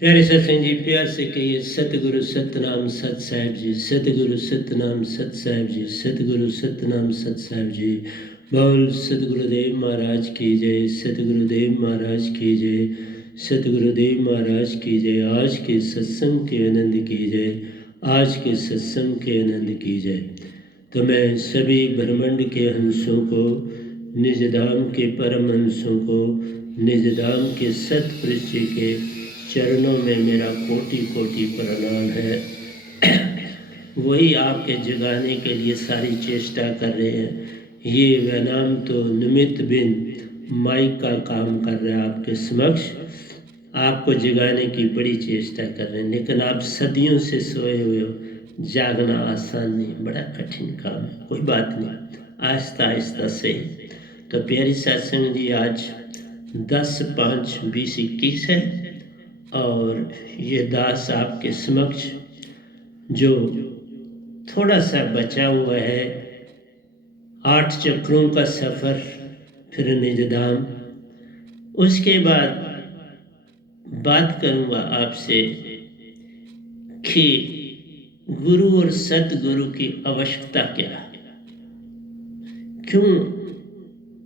प्यारे सत्संग जी, प्यार से कहिए सतगुरु सतनाम सत साहिब जी, सतगुरु सतनाम सत साहिब जी, सतगुरु सतनाम सत साहिब जी। बोल सतगुरुदेव महाराज की जय, सतगुरुदेव महाराज की जय, सतगुरुदेव महाराज की जय। आज के सत्संग के आनंद की जय, आज के सत्संग के आनंद की जय। तो मैं सभी ब्रह्मांड के हंसों को, निज धाम के परम हंसों को, निज धाम के सतपुरुष जी के चरणों में मेरा कोटि कोटि प्रणाम है। वही आपके जगाने के लिए सारी चेष्टा कर रहे हैं। ये वैनाम तो निमित्त बिन माइक का काम कर रहा है आपके समक्ष, आपको जगाने की बड़ी चेष्टा कर रहे हैं, लेकिन आप सदियों से सोए हुए हो। जागना आसान नहीं, बड़ा कठिन काम है। कोई बात नहीं, आहिस्ता आहिस्ता सही। तो प्यारी सत्संग जी, आज 10/5/2021 है और ये दास आपके समक्ष जो थोड़ा सा बचा हुआ है, 8 चक्रों का सफ़र, फिर निज धाम, उसके बाद बात करूँगा आपसे कि गुरु और सतगुरु की आवश्यकता क्या है, क्यों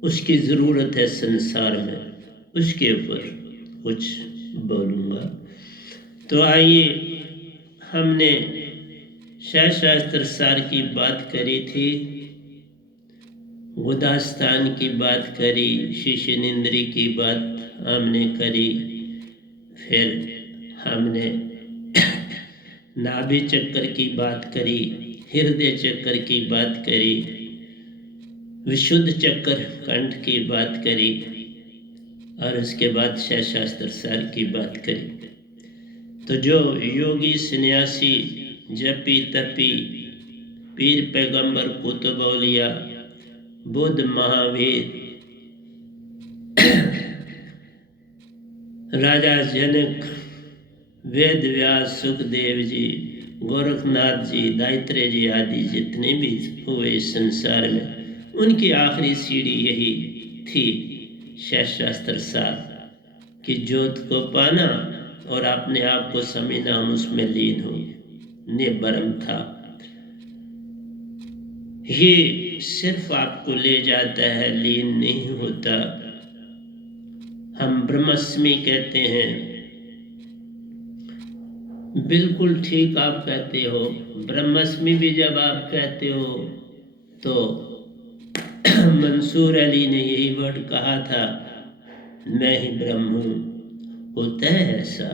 उसकी ज़रूरत है संसार में, उसके ऊपर कुछ बोलूँगा। तो आइए, हमने शास्त्र सार की बात करी थी, गुदास्तान की बात करी, शिशनिंद्री की बात हमने करी, फिर हमने नाभि चक्कर की बात करी, हृदय चक्कर की बात करी, विशुद्ध चक्र कंठ की बात करी और उसके बाद शास्त्र सार की बात करी। तो जो योगी सन्यासी जपी तपी पीर पैगंबर कुतुब औलिया बुद्ध महावीर राजा जनक वेद व्यास सुखदेव जी गोरखनाथ जी दायित्रे जी आदि जितने भी हुए इस संसार में, उनकी आखिरी सीढ़ी यही थी शास्त्र सार की ज्योत को पाना और अपने आप को समझना, हम उसमें लीन हो निबरम था। ये सिर्फ आपको ले जाता है, लीन नहीं होता। हम ब्रह्मस्मि कहते हैं, बिल्कुल ठीक आप कहते हो। ब्रह्मस्मि भी जब आप कहते हो तो मंसूर अली ने यही वर्ड कहा था, मैं ही ब्रह्म हूँ। होता है ऐसा,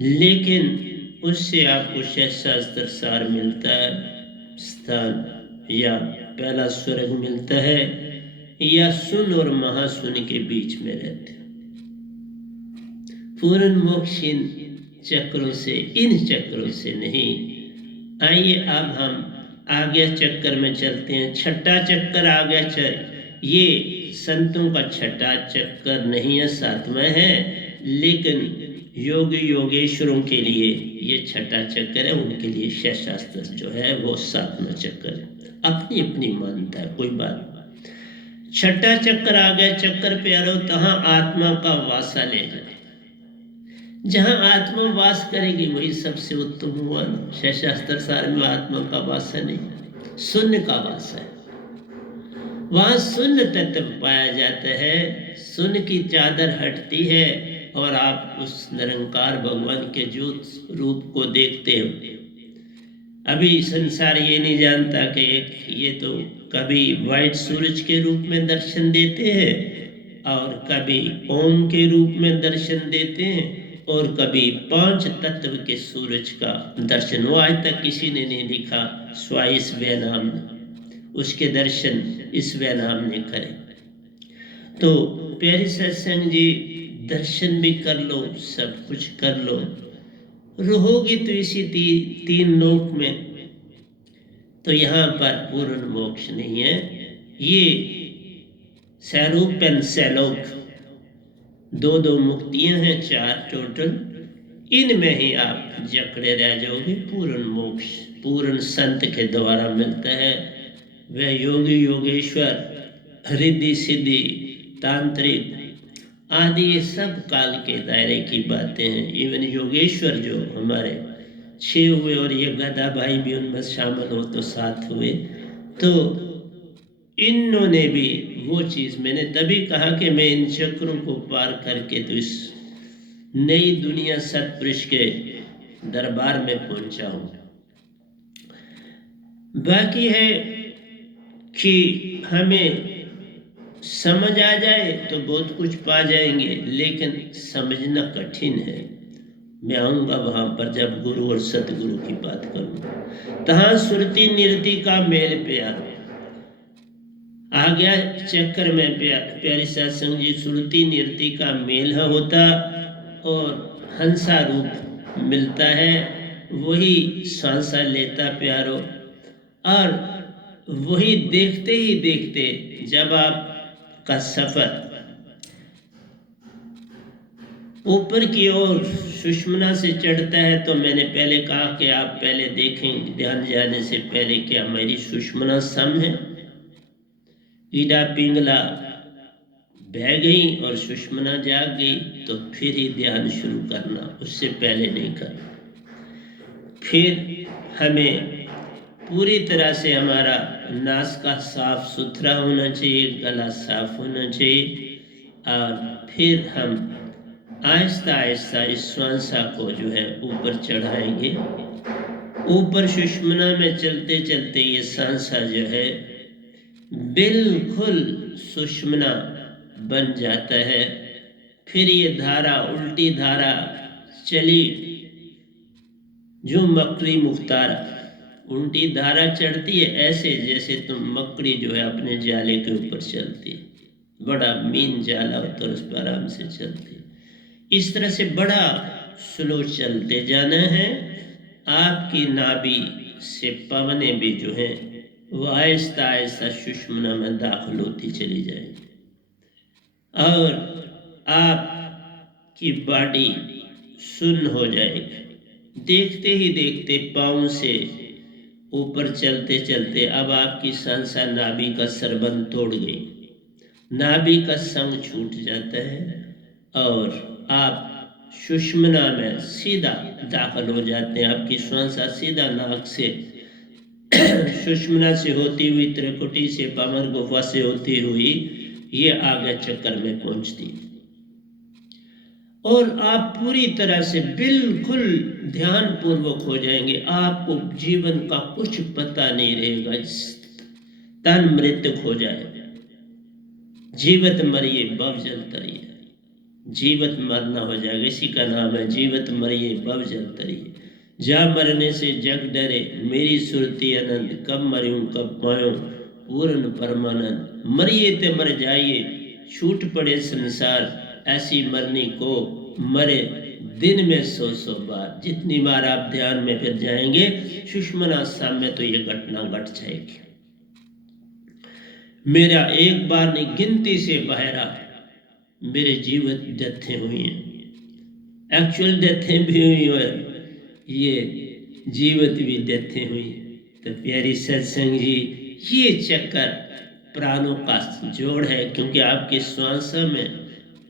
लेकिन उससे आपको शास्त्र सार मिलता है, स्थान या पहला स्वर्ग मिलता है, या सुन और महासुन के बीच में रहते। पूर्ण मोक्ष इन चक्रों से, इन चक्रों से नहीं। आइए अब हम आगे चक्कर में चलते हैं। छठा चक्कर आ गया, ये संतों का छठा चक्कर नहीं है, 7वां है, लेकिन योगी योगेश्वरों के लिए ये छठा चक्कर है, उनके लिए शास्त्र जो है वो 7वां चक्कर है। अपनी अपनी मान्यता है, कोई बात। छठा चक्कर आ गया, चक्कर प्यारो तहाँ आत्मा का वासा ले जाए। जहाँ आत्मा वास करेगी वही सबसे उत्तम हुआ। शास्त्र सार में आत्मा का वासा नहीं, शून्य का वासा है। वहाँ शून्य तत्व पाया जाता है, शून्य की चादर हटती है और आप उस निरंकार भगवान के ज्योत रूप को देखते हो। अभी संसार ये नहीं जानता कि ये तो कभी वाइट सूरज के रूप में दर्शन देते हैं और कभी ओम के रूप में दर्शन देते हैं और कभी 5 तत्व के सूरज का दर्शन। वो आज तक किसी ने नहीं लिखा, स्वाय इस वैनाम उसके दर्शन इस वैनाम ने करे। तो प्यारी सत्संग जी, दर्शन भी कर लो, सब कुछ कर लो, रहोगी तो इसी 3 लोक में, तो यहाँ पर पूर्ण मोक्ष नहीं है। ये सैरूपन सैलोक 2 मुक्तियां हैं, 4 टोटल, इनमें ही आप जकड़े रह जाओगे। पूर्ण मोक्ष पूर्ण संत के द्वारा मिलता है। वह योगी योगेश्वर, रिद्धि सिद्धि, तांत्रिक आदि ये सब काल के दायरे की बातें हैं। इवन योगेश्वर जो हमारे 6 हुए और ये गदा भाई भी उनमें शामिल हो तो 7 हुए, तो इन्होंने भी वो चीज़, मैंने तभी कहा कि मैं इन चक्रों को पार करके तो इस नई दुनिया सतपुरुष के दरबार में पहुंचा हूं। बाकी है कि हमें समझ आ जाए तो बहुत कुछ पा जाएंगे, लेकिन समझना कठिन है। मैं आऊँगा वहाँ पर जब गुरु और सतगुरु की बात करूँगा। तहाँ सुरती निरति का मेल प्यार आ गया चक्कर में। प्यारे सत्संग जी, सुरती निरति का मेल होता और हंसा रूप मिलता है, वही सांसा लेता प्यारो। और वही देखते ही देखते जब आपका सफर ऊपर की ओर सुषमना से चढ़ता है, तो मैंने पहले कहा कि आप पहले देखें ध्यान जाने से पहले क्या मेरी सुषमना सम है। ईडा पिंगला बह गई और सुषमना जाग गई, तो फिर ही ध्यान शुरू करना, उससे पहले नहीं करना। फिर हमें पूरी तरह से हमारा नासिका साफ सुथरा होना चाहिए, गला साफ होना चाहिए, और फिर हम आहिस्ता आहिस्ता इस श्वासा को जो है ऊपर चढ़ाएंगे। ऊपर सुषमना में चलते चलते ये सांसा जो है बिल्कुल सुषमना बन जाता है। फिर ये धारा, उल्टी धारा चली, जो मकड़ी मुख्तारा, उल्टी धारा चढ़ती है ऐसे जैसे तुम मकड़ी जो है अपने जाले के ऊपर चलती है, बड़ा मीन जाला होता है उस पर आराम से चलती है। इस तरह से बड़ा स्लो चलते जाना है। आपकी नाभि से पवने भी जो है वो आहिस्ता आहिस्ता सुषमना में दाखिल होती चली जाएगी, और आपकी बॉडी सुन्न हो जाएगी। देखते ही देखते पाँव से ऊपर चलते चलते अब आपकी सांसा नाभि का सरबंध तोड़ गई, नाभि का संग छूट जाता है और आप सुषमना में सीधा दाखिल हो जाते हैं। आपकी श्वासा सीधा नाक से सुषमना से होती हुई त्रिकुटी से पामर गुफा से होती हुई ये आगे चक्कर में पहुंचती, और आप पूरी तरह से बिल्कुल ध्यान पूर्वक हो जाएंगे। आपको जीवन का कुछ पता नहीं रहेगा, तन मृतक हो जाए। जीवत मरिए बव जल तरिए, जीवत मरना हो जाएगा, इसी का नाम है जीवत मरिए बव जल तरिए। जा मरने से जग डरे मेरी सुरती अनंत, कब मरियूं कब पायूं पूर्ण परमानंद। मरिए ते मर जाइए छूट पड़े संसार, ऐसी मरनी को मरे दिन में 100 बार। जितनी बार आप ध्यान में फिर जाएंगे सुषमना सम में, तो ये घटना घट जाएगी। मेरा एक बार नहीं गिनती से बहरा मेरे जीवित डेथें हुई हैं, एक्चुअल डेथें भी हुई और ये जीवित भी डेथें हुई। तो प्यारी सत्संग जी, ये चक्कर प्राणों का जोड़ है, क्योंकि आपके श्वास में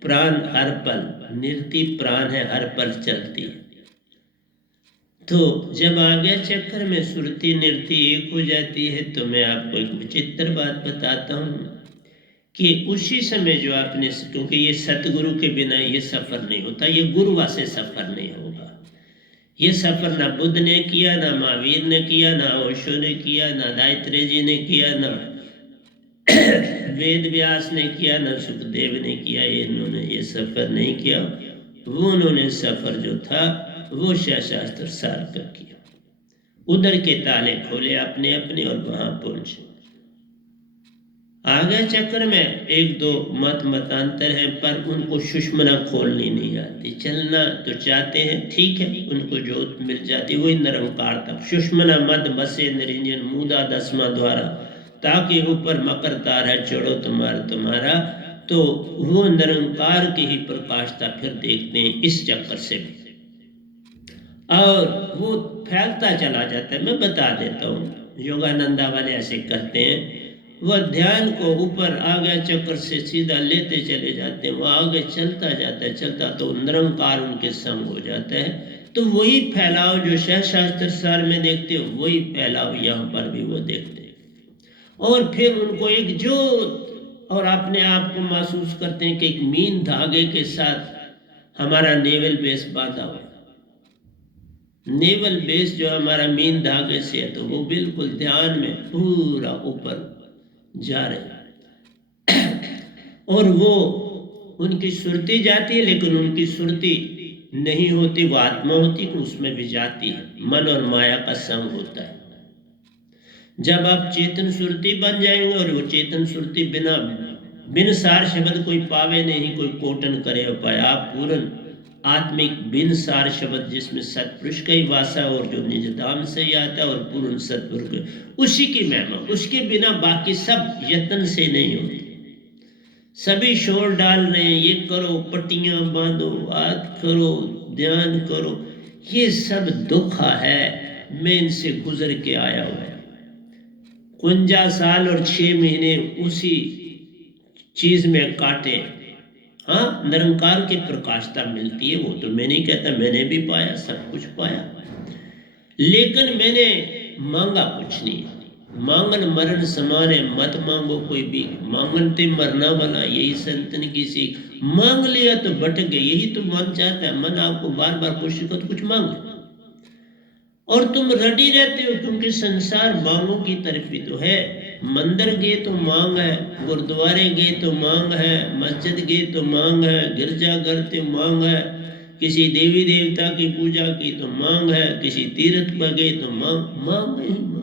प्राण हर पल, निरति प्राण है, हर पल चलती है। तो जब आज्ञा चक्कर में सुरती निरति एक हो जाती है, तो मैं आपको एक विचित्र बात बताता हूँ कि उसी समय जो आपने, क्योंकि ये सतगुरु के बिना ये सफर नहीं होता, ये गुरुवा से सफर नहीं होगा। ये सफर ना बुद्ध ने किया, ना महावीर ने किया, ना ओशो ने किया, ना दायत्रे जी ने किया, ना वेद व्यास ने किया, ना सुखदेव ने किया। इन्होंने ये सफर नहीं किया। वो उन्होंने सफर जो था वो शास्त्र सार कर किया, उधर के ताले खोले अपने अपने और वहां पहुंचे। आगे चक्कर में एक दो मतांतर है, पर उनको सुषमना खोलनी नहीं आती। चलना तो चाहते हैं, ठीक है, उनको जोत मिल जाती, वही निरंकार तक। सुषमना मद बसे निरंजन मुदा 10वां द्वारा, ताकि ऊपर मकर तार है चढ़ो तुम्हारा। तो वो निरंकार की ही प्रकाशता फिर देखते हैं इस चक्कर से भी, और वो फैलता चला जाता है। मैं बता देता हूँ, योगानंदा वाले ऐसे करते हैं वह ध्यान को ऊपर आगे चक्र से सीधा लेते चले जाते हैं, वह आगे चलता जाता है, चलता तो निरंकार उनके संग हो जाता है। तो वही फैलाव जो शास्त्र सार में देखते हो, वही फैलाव यहाँ पर भी वो देखते हैं। और फिर उनको एक जोत और अपने आप को महसूस करते हैं कि एक मीन धागे के साथ हमारा नेवल बेस बांधा हुआ है। नेवल बेस जो हमारा मीन धागे से है, तो वो बिल्कुल ध्यान में पूरा ऊपर जा रहे और वो उनकी सुरती जाती है, लेकिन उनकी सुरती नहीं होती, वो आत्मा होती है, उसमें भी जाती है। मन और माया का संग होता है। जब आप चेतन सुरती बन जाएंगे, और वो चेतन सुरती बिन सार शब्द कोई पावे नहीं, कोई कोटन करे उपाय, आप पूर्ण आत्मिक बिन सार शब्द जिसमें सतपुरुष का ही वासा और जो निज धाम से ही आता है और पूर्ण सतपुरुष उसी की महिमा, उसके बिना बाकी सब यत्न से नहीं होती। सभी शोर डाल रहे हैं, ये करो, पट्टियां बांधो, हाथ करो, ध्यान करो, ये सब दुख है। मैं इनसे गुजर के आया हुआ है, 51 साल और 6 महीने उसी चीज में काटे। हाँ, निरंकार की प्रकाशता मिलती है, वो तो मैं नहीं कहता, मैंने भी पाया, सब कुछ पाया, लेकिन मैंने मांगा कुछ नहीं। मांगन मरण समान है, मत मांगो कोई भी, मांगन ते मरना भला, यही संतन की सीख। मांग लिया तो भटक गए, यही तो मन चाहता है। मन आपको बार बार कोशिश कर तो कुछ मांगे, और तुम रेडी रहते हो, क्योंकि संसार मांगों की तरफ ही तो है। मंदिर गए तो मांग है, गुरुद्वारे गए तो मांग है, मस्जिद गए तो मांग है, गिरजाघर तो मांग है, किसी देवी देवता की पूजा की तो मांग है, किसी तीर्थ पर गए तो मांग ही मांग।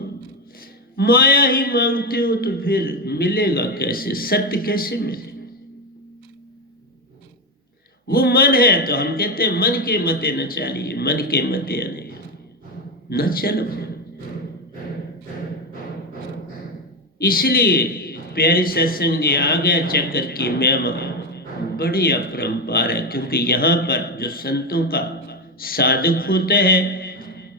माया ही मांगते हो तो फिर मिलेगा कैसे, सत्य कैसे मिले? वो मन है, तो हम कहते हैं मन के मते न चलिए, मन के मते न चलो। इसलिए प्यारी सत्संग जी, आ गया चक्कर की महिमा बड़ी अपरंपार है, क्योंकि यहाँ पर जो संतों का साधक होता है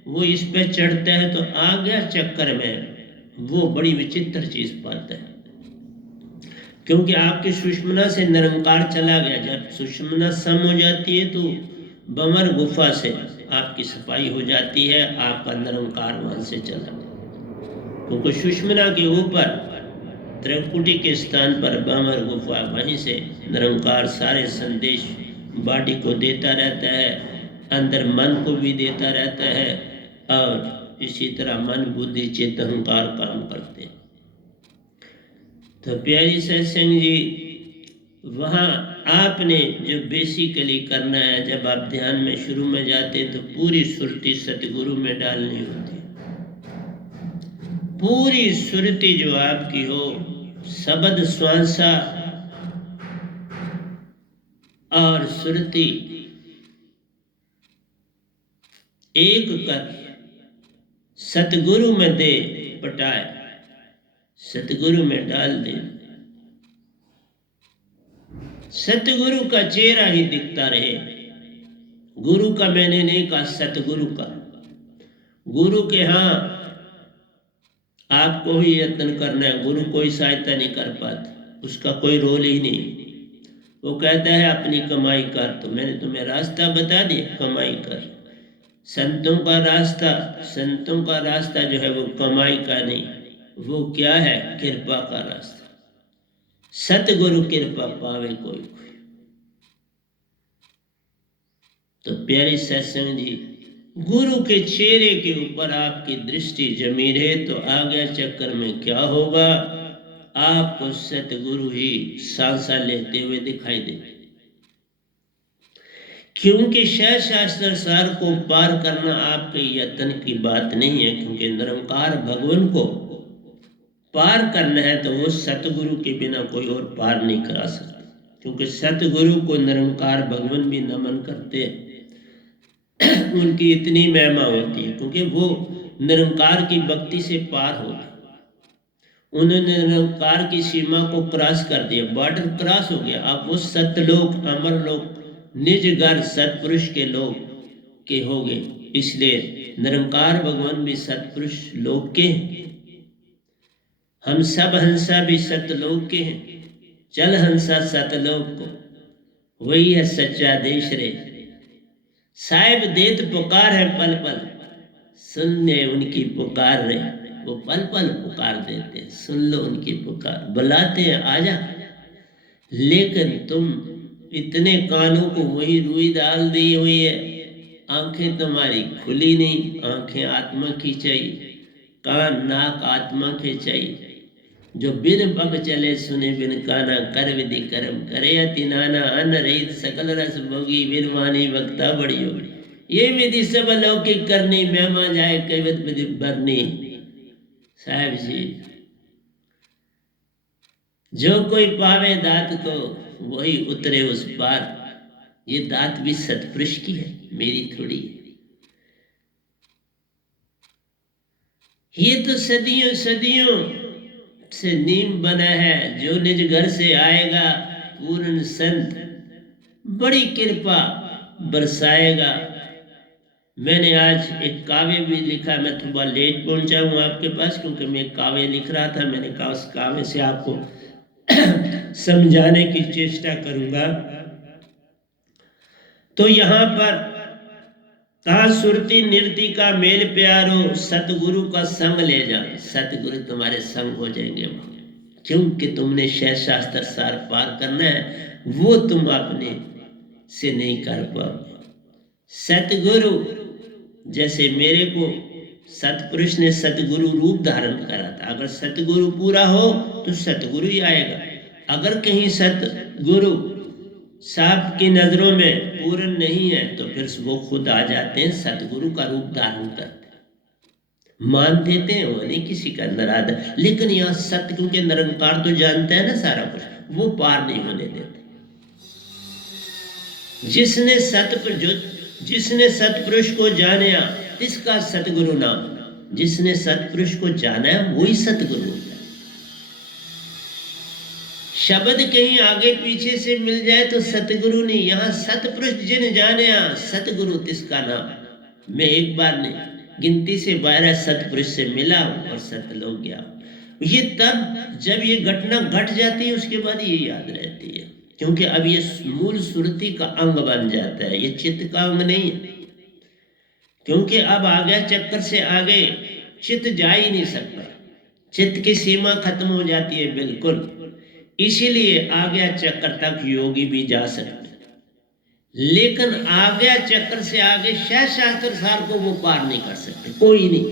वो इस पे चढ़ता है, तो आ गया चक्कर में वो बड़ी विचित्र चीज पाता है। क्योंकि आपकी सुषमना से निरंकार चला गया, जब सुषमना सम हो जाती है तो बमर गुफा से आपकी सफाई हो जाती है, आपका निरंकार वहां से चला गया। क्योंकि सुषमना के ऊपर त्रिकुटी के स्थान पर बमर गुफा, वहीं से निरंकार सारे संदेश बॉडी को देता रहता है, अंदर मन को भी देता रहता है, और इसी तरह मन बुद्धि चित्त अहंकार काम करते हैं। तो प्यारी सत्संग जी, वहाँ आपने जो बेसिकली करना है, जब आप ध्यान में शुरू में जाते हैं तो पूरी सुरती सतगुरु में डालनी होती है। पूरी सुरती जो आपकी हो, शब्द श्वासा और सुरती एक कर सतगुरु में दे पटाए, सतगुरु में डाल दे। सतगुरु का चेहरा ही दिखता रहे। गुरु का मैंने नहीं कहा, सतगुरु का। गुरु के हाँ आपको ही यत्न करना है, गुरु कोई सहायता नहीं कर पाता, उसका कोई रोल ही नहीं। वो कहता है अपनी कमाई कर, तो मैंने तुम्हें रास्ता बता दिया, कमाई कर। संतों का रास्ता जो है वो कमाई का नहीं, वो क्या है, कृपा का रास्ता। सतगुरु कृपा पावे कोई। तो प्यारी सत्संग जी, गुरु के चेहरे के ऊपर आपकी दृष्टि जमी रहे तो आ गया चक्कर में क्या होगा, आपको सतगुरु ही सांसा लेते हुए दिखाई देते। क्योंकि शास्त्र सार को पार करना आपके यत्न की बात नहीं है, क्योंकि निरंकार भगवान को पार करना है तो वो सतगुरु के बिना कोई और पार नहीं करा सकता। क्योंकि सतगुरु को निरंकार भगवान भी नमन करते हैं, उनकी इतनी महिमा होती है, क्योंकि वो निरंकार की भक्ति से पार हो गए। उन्होंने निरंकार की सीमा को क्रॉस कर दिया, बॉर्डर क्रॉस हो गया। अब वो सतलोक, अमरलोक, निज घर सतपुरुष के लोग के हो गए। इसलिए निरंकार भगवान भी सतपुरुष लोक के। हम सब हंसा भी सतलोक के हैं, चल हंसा सतलोक को, वही है सच्चा देश रे। साहिब देत पुकार है पल पल, सुनने उनकी पुकार रे। वो पल पल पुकार देते हैं, सुन लो उनकी पुकार, बुलाते हैं आजा। लेकिन तुम इतने कानों को वही रुई डाल दी हुई है, आंखें तुम्हारी खुली नहीं। आंखें आत्मा की चाहिए, कान नाक आत्मा के चाहिए। जो बिन पग चले सुने बिन काना, कर विधि कर्म करे अति नाना। अन्न रहित सकल रस भोगी, बिन वाणी वक्ता बड़ी होगी। ये विधि सब अलौकिक करनी, मेहमा जाए कैवत विधि भरनी। साहब जी, जो कोई पावे दात को, वही उतरे उस पार। ये दात भी सतपुरुष की है, मेरी थोड़ी है। ये तो सदियों सदियों से नीम बना है। जो निज घर से आएगा पूर्ण संत, बड़ी कृपा बरसाएगा। मैंने आज एक काव्य भी लिखा। मैं थोड़ा लेट पहुंचा हूं आपके पास, क्योंकि मैं काव्य लिख रहा था। मैंने कहा उस काव्य से आपको समझाने की चेष्टा करूंगा। तो यहां पर कहा, सुरती निर्ति का मेल प्यारो, सतगुरु का संग ले जा। सतगुरु तुम्हारे संग हो जाएंगे वहां, क्योंकि तुमने शह शास्त्र सार पार करना है, वो तुम अपने से नहीं कर पाओगे। सतगुरु जैसे मेरे को सतपुरुष ने सतगुरु रूप धारण करा था। अगर सतगुरु पूरा हो तो सतगुरु ही आएगा। अगर कहीं सतगुरु साहब की नजरों में पूर्ण नहीं है तो फिर वो खुद आ जाते हैं, सतगुरु का रूप धारण करते हैं, मान देते हैं। वो नहीं किसी का नराधा। लेकिन यहाँ सत्य, क्योंकि निरंकार तो जानते हैं ना सारा कुछ, वो पार नहीं होने देते। जिसने सतपुरुष को जाना, तिसका सतगुरु नाम। जिसने सतपुरुष को जाना है वही सतगुरु होता है। शब्द कहीं आगे पीछे से मिल जाए तो सतगुरु नहीं। यहाँ सतपुरुष जिन जाने, सतगुरु तिसका नाम। मैं एक बार नहीं, गिनती से 12 सतपुरुष से मिला और सतलोक गया। ये तब जब ये घटना घट जाती है, उसके बाद ये याद रहती है, क्योंकि अब ये मूल सुरती का अंग बन जाता है, ये चित्त का अंग नहीं है। क्योंकि अब आ गया चक्कर से आगे चित्त जा ही नहीं सकता, चित्त की सीमा खत्म हो जाती है बिल्कुल। इसीलिए आ गया चक्कर तक योगी भी जा सकते, लेकिन आ गया चक्कर से आगे शह शास्त्र सार को वो पार नहीं कर सकते, कोई नहीं।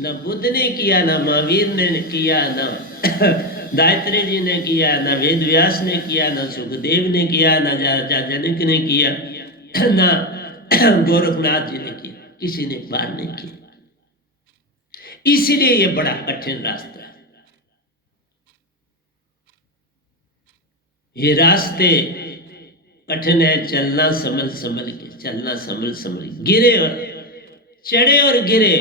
न बुद्ध ने किया, ना महावीर ने किया, ना गायत्री जी ने किया, ना वेद व्यास ने किया, ना सुखदेव ने किया, ना जनक ने किया, ना गोरखनाथ जी ने किया, किसी ने पार नहीं किया। इसीलिए ये बड़ा कठिन रास्ता है। ये रास्ते कठिन है, चलना संभल संभल के, चलना संभल संभल के। गिरे और चढ़े और गिरे,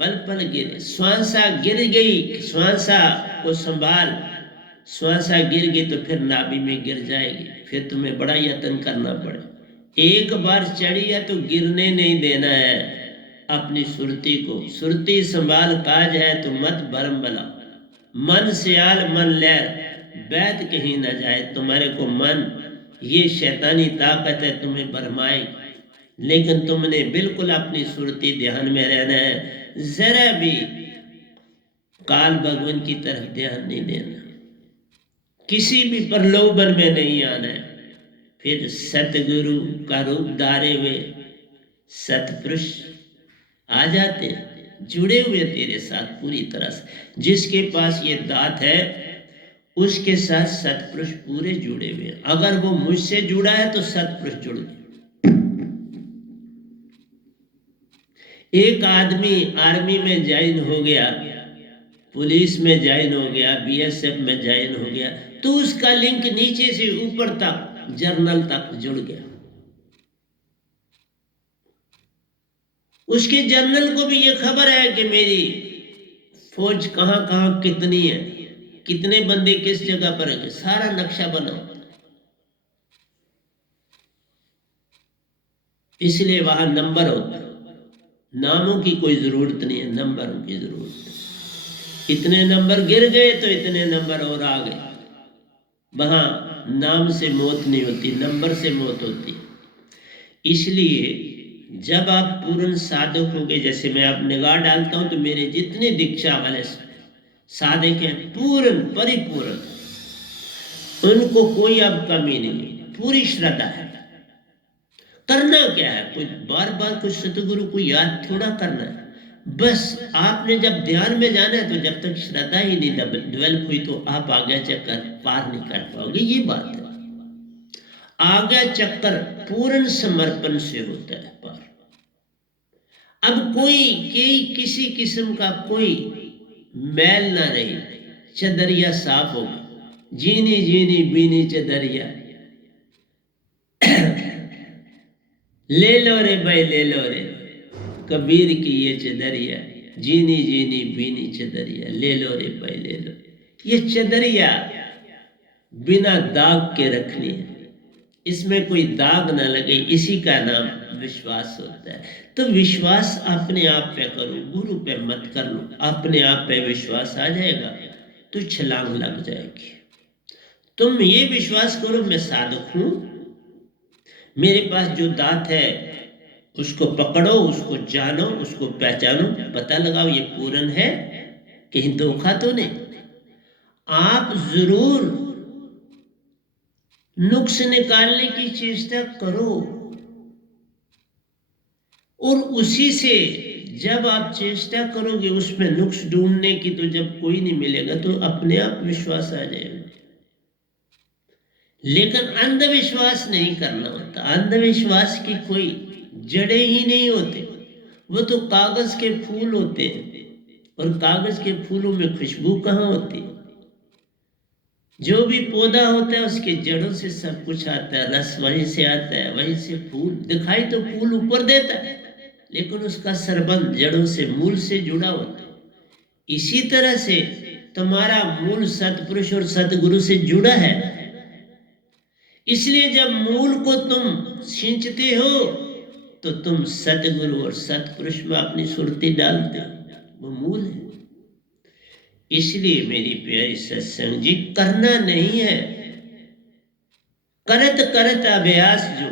पल पल गिरे। श्वासा गिर गई, श्वासा को संभाल। श्वासा गिर गई तो फिर नाभि में गिर जाएगी, फिर तुम्हें बड़ा यत्न करना पड़े। एक बार चढ़ी है तो गिरने नहीं देना है अपनी सुरती को। सुरती संभाल काज है तो मत भरम बला। मन सियाल मन लहर, बैत कहीं न जाए। तुम्हारे को मन, ये शैतानी ताकत है, तुम्हें भरमाए, लेकिन तुमने बिल्कुल अपनी सुरती ध्यान में रहना है। जरा भी काल भगवान की तरफ ध्यान नहीं देना, किसी भी प्रलोभन में नहीं आना है। फिर सतगुरु का रूप धारे हुए सतपुरुष आ जाते, जुड़े हुए तेरे साथ पूरी तरह से। जिसके पास ये दात है उसके साथ सतपुरुष पूरे जुड़े हुए। अगर वो मुझसे जुड़ा है तो सतपुरुष जुड़ गए। एक आदमी आर्मी में ज्वाइन हो गया, पुलिस में ज्वाइन हो गया, बीएसएफ में ज्वाइन हो गया, तो उसका लिंक नीचे से ऊपर तक जर्नल तक जुड़ गया। उसके जर्नल को भी ये खबर है कि मेरी फौज कहां कहां कितनी है, कितने बंदे किस जगह पर है, सारा नक्शा बना। इसलिए वहां नंबर होता है, नामों की कोई जरूरत नहीं है, नंबरों की जरूरत है। इतने नंबर गिर गए तो इतने नंबर और आ गए। वहां नाम से मौत नहीं होती, नंबर से मौत होती। इसलिए जब आप पूर्ण साधक होगे, जैसे मैं अब निगाह डालता हूं तो मेरे जितने दीक्षा वाले साधक हैं पूर्ण परिपूर्ण, उनको कोई अब कमी नहीं, पूरी श्रद्धा है। करना क्या है, कोई बार बार कोई सतगुरु को याद थोड़ा करना है। बस आपने जब ध्यान में जाना है तो जब तक श्रद्धा ही नहीं डेवलप हुई तो आप आगे चक्कर पार नहीं कर पाओगे, ये बात है। आगे चक्कर पूर्ण समर्पण से होता है पार। अब कोई किसी किस्म का कोई मैल ना रही, चदरिया साफ हो गई, जीनी जीनी बीनी चदरिया ले लो रे भाई ले लो रे, कबीर की ये चदरिया, जीनी जीनी बीनी चदरिया, ले लो रे भाई ले लो। ये चदरिया बिना दाग के रखनी है, इसमें कोई दाग ना लगे, इसी का नाम विश्वास होता है। तो विश्वास अपने आप पे करो, गुरु पे मत कर लो। अपने आप पे विश्वास आ जाएगा तो छलांग लग जाएगी। तुम ये विश्वास करो मैं साधक हूं, मेरे पास जो दांत है उसको पकड़ो, उसको जानो, उसको पहचानो, पता लगाओ ये पूर्ण है, कहीं धोखा तो नहीं। आप जरूर नुक्स निकालने की चेष्टा करो, और उसी से जब आप चेष्टा करोगे उसमें नुक्स ढूंढने की, तो जब कोई नहीं मिलेगा तो अपने आप विश्वास आ जाएगा। लेकिन अंधविश्वास नहीं करना होता। अंधविश्वास की कोई जड़ें ही नहीं होते, वो तो कागज के फूल होते हैं, और कागज के फूलों में खुशबू कहाँ होती है। जो भी पौधा होता है उसके जड़ों से सब कुछ आता है, रस वहीं से आता है, वहीं से फूल दिखाई तो फूल ऊपर देता है, लेकिन उसका संबंध जड़ों से मूल से जुड़ा होता है। इसी तरह से तुम्हारा मूल सतपुरुष और सतगुरु से जुड़ा है। इसलिए जब मूल को तुम सिंचते हो तो तुम सतगुरु और सतपुरुष में अपनी सुरती डालते हो, वो मूल है। इसलिए मेरी प्यारी सत्संग जी, करना नहीं है, करत करत अभ्यास, जो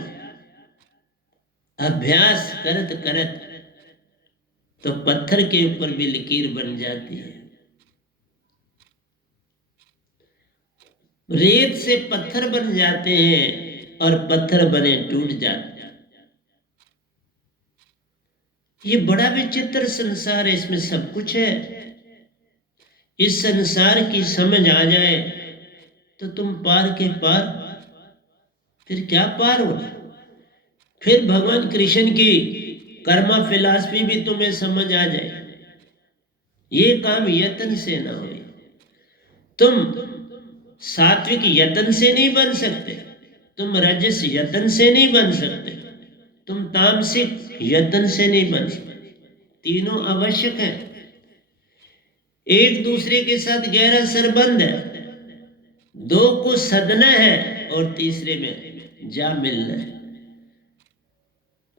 अभ्यास करत करत तो पत्थर के ऊपर भी लकीर बन जाती है। रेत से पत्थर बन जाते हैं और पत्थर बने टूट जाते हैं। ये बड़ा विचित्र संसार है, इसमें सब कुछ है। इस संसार की समझ आ जाए तो तुम पार के पार, फिर क्या पार होगा। फिर भगवान कृष्ण की कर्मा फिलॉसफी भी तुम्हें समझ आ जाए। ये काम यत्न से ना हो। तुम सात्विक यत्न से नहीं बन सकते, तुम रजस यत्न से नहीं बन सकते, तुम तामसिक यत्न से नहीं बन सकते। तीनों आवश्यक है, एक दूसरे के साथ गहरा संबंध है। दो को सदना है और तीसरे में जा मिलना है।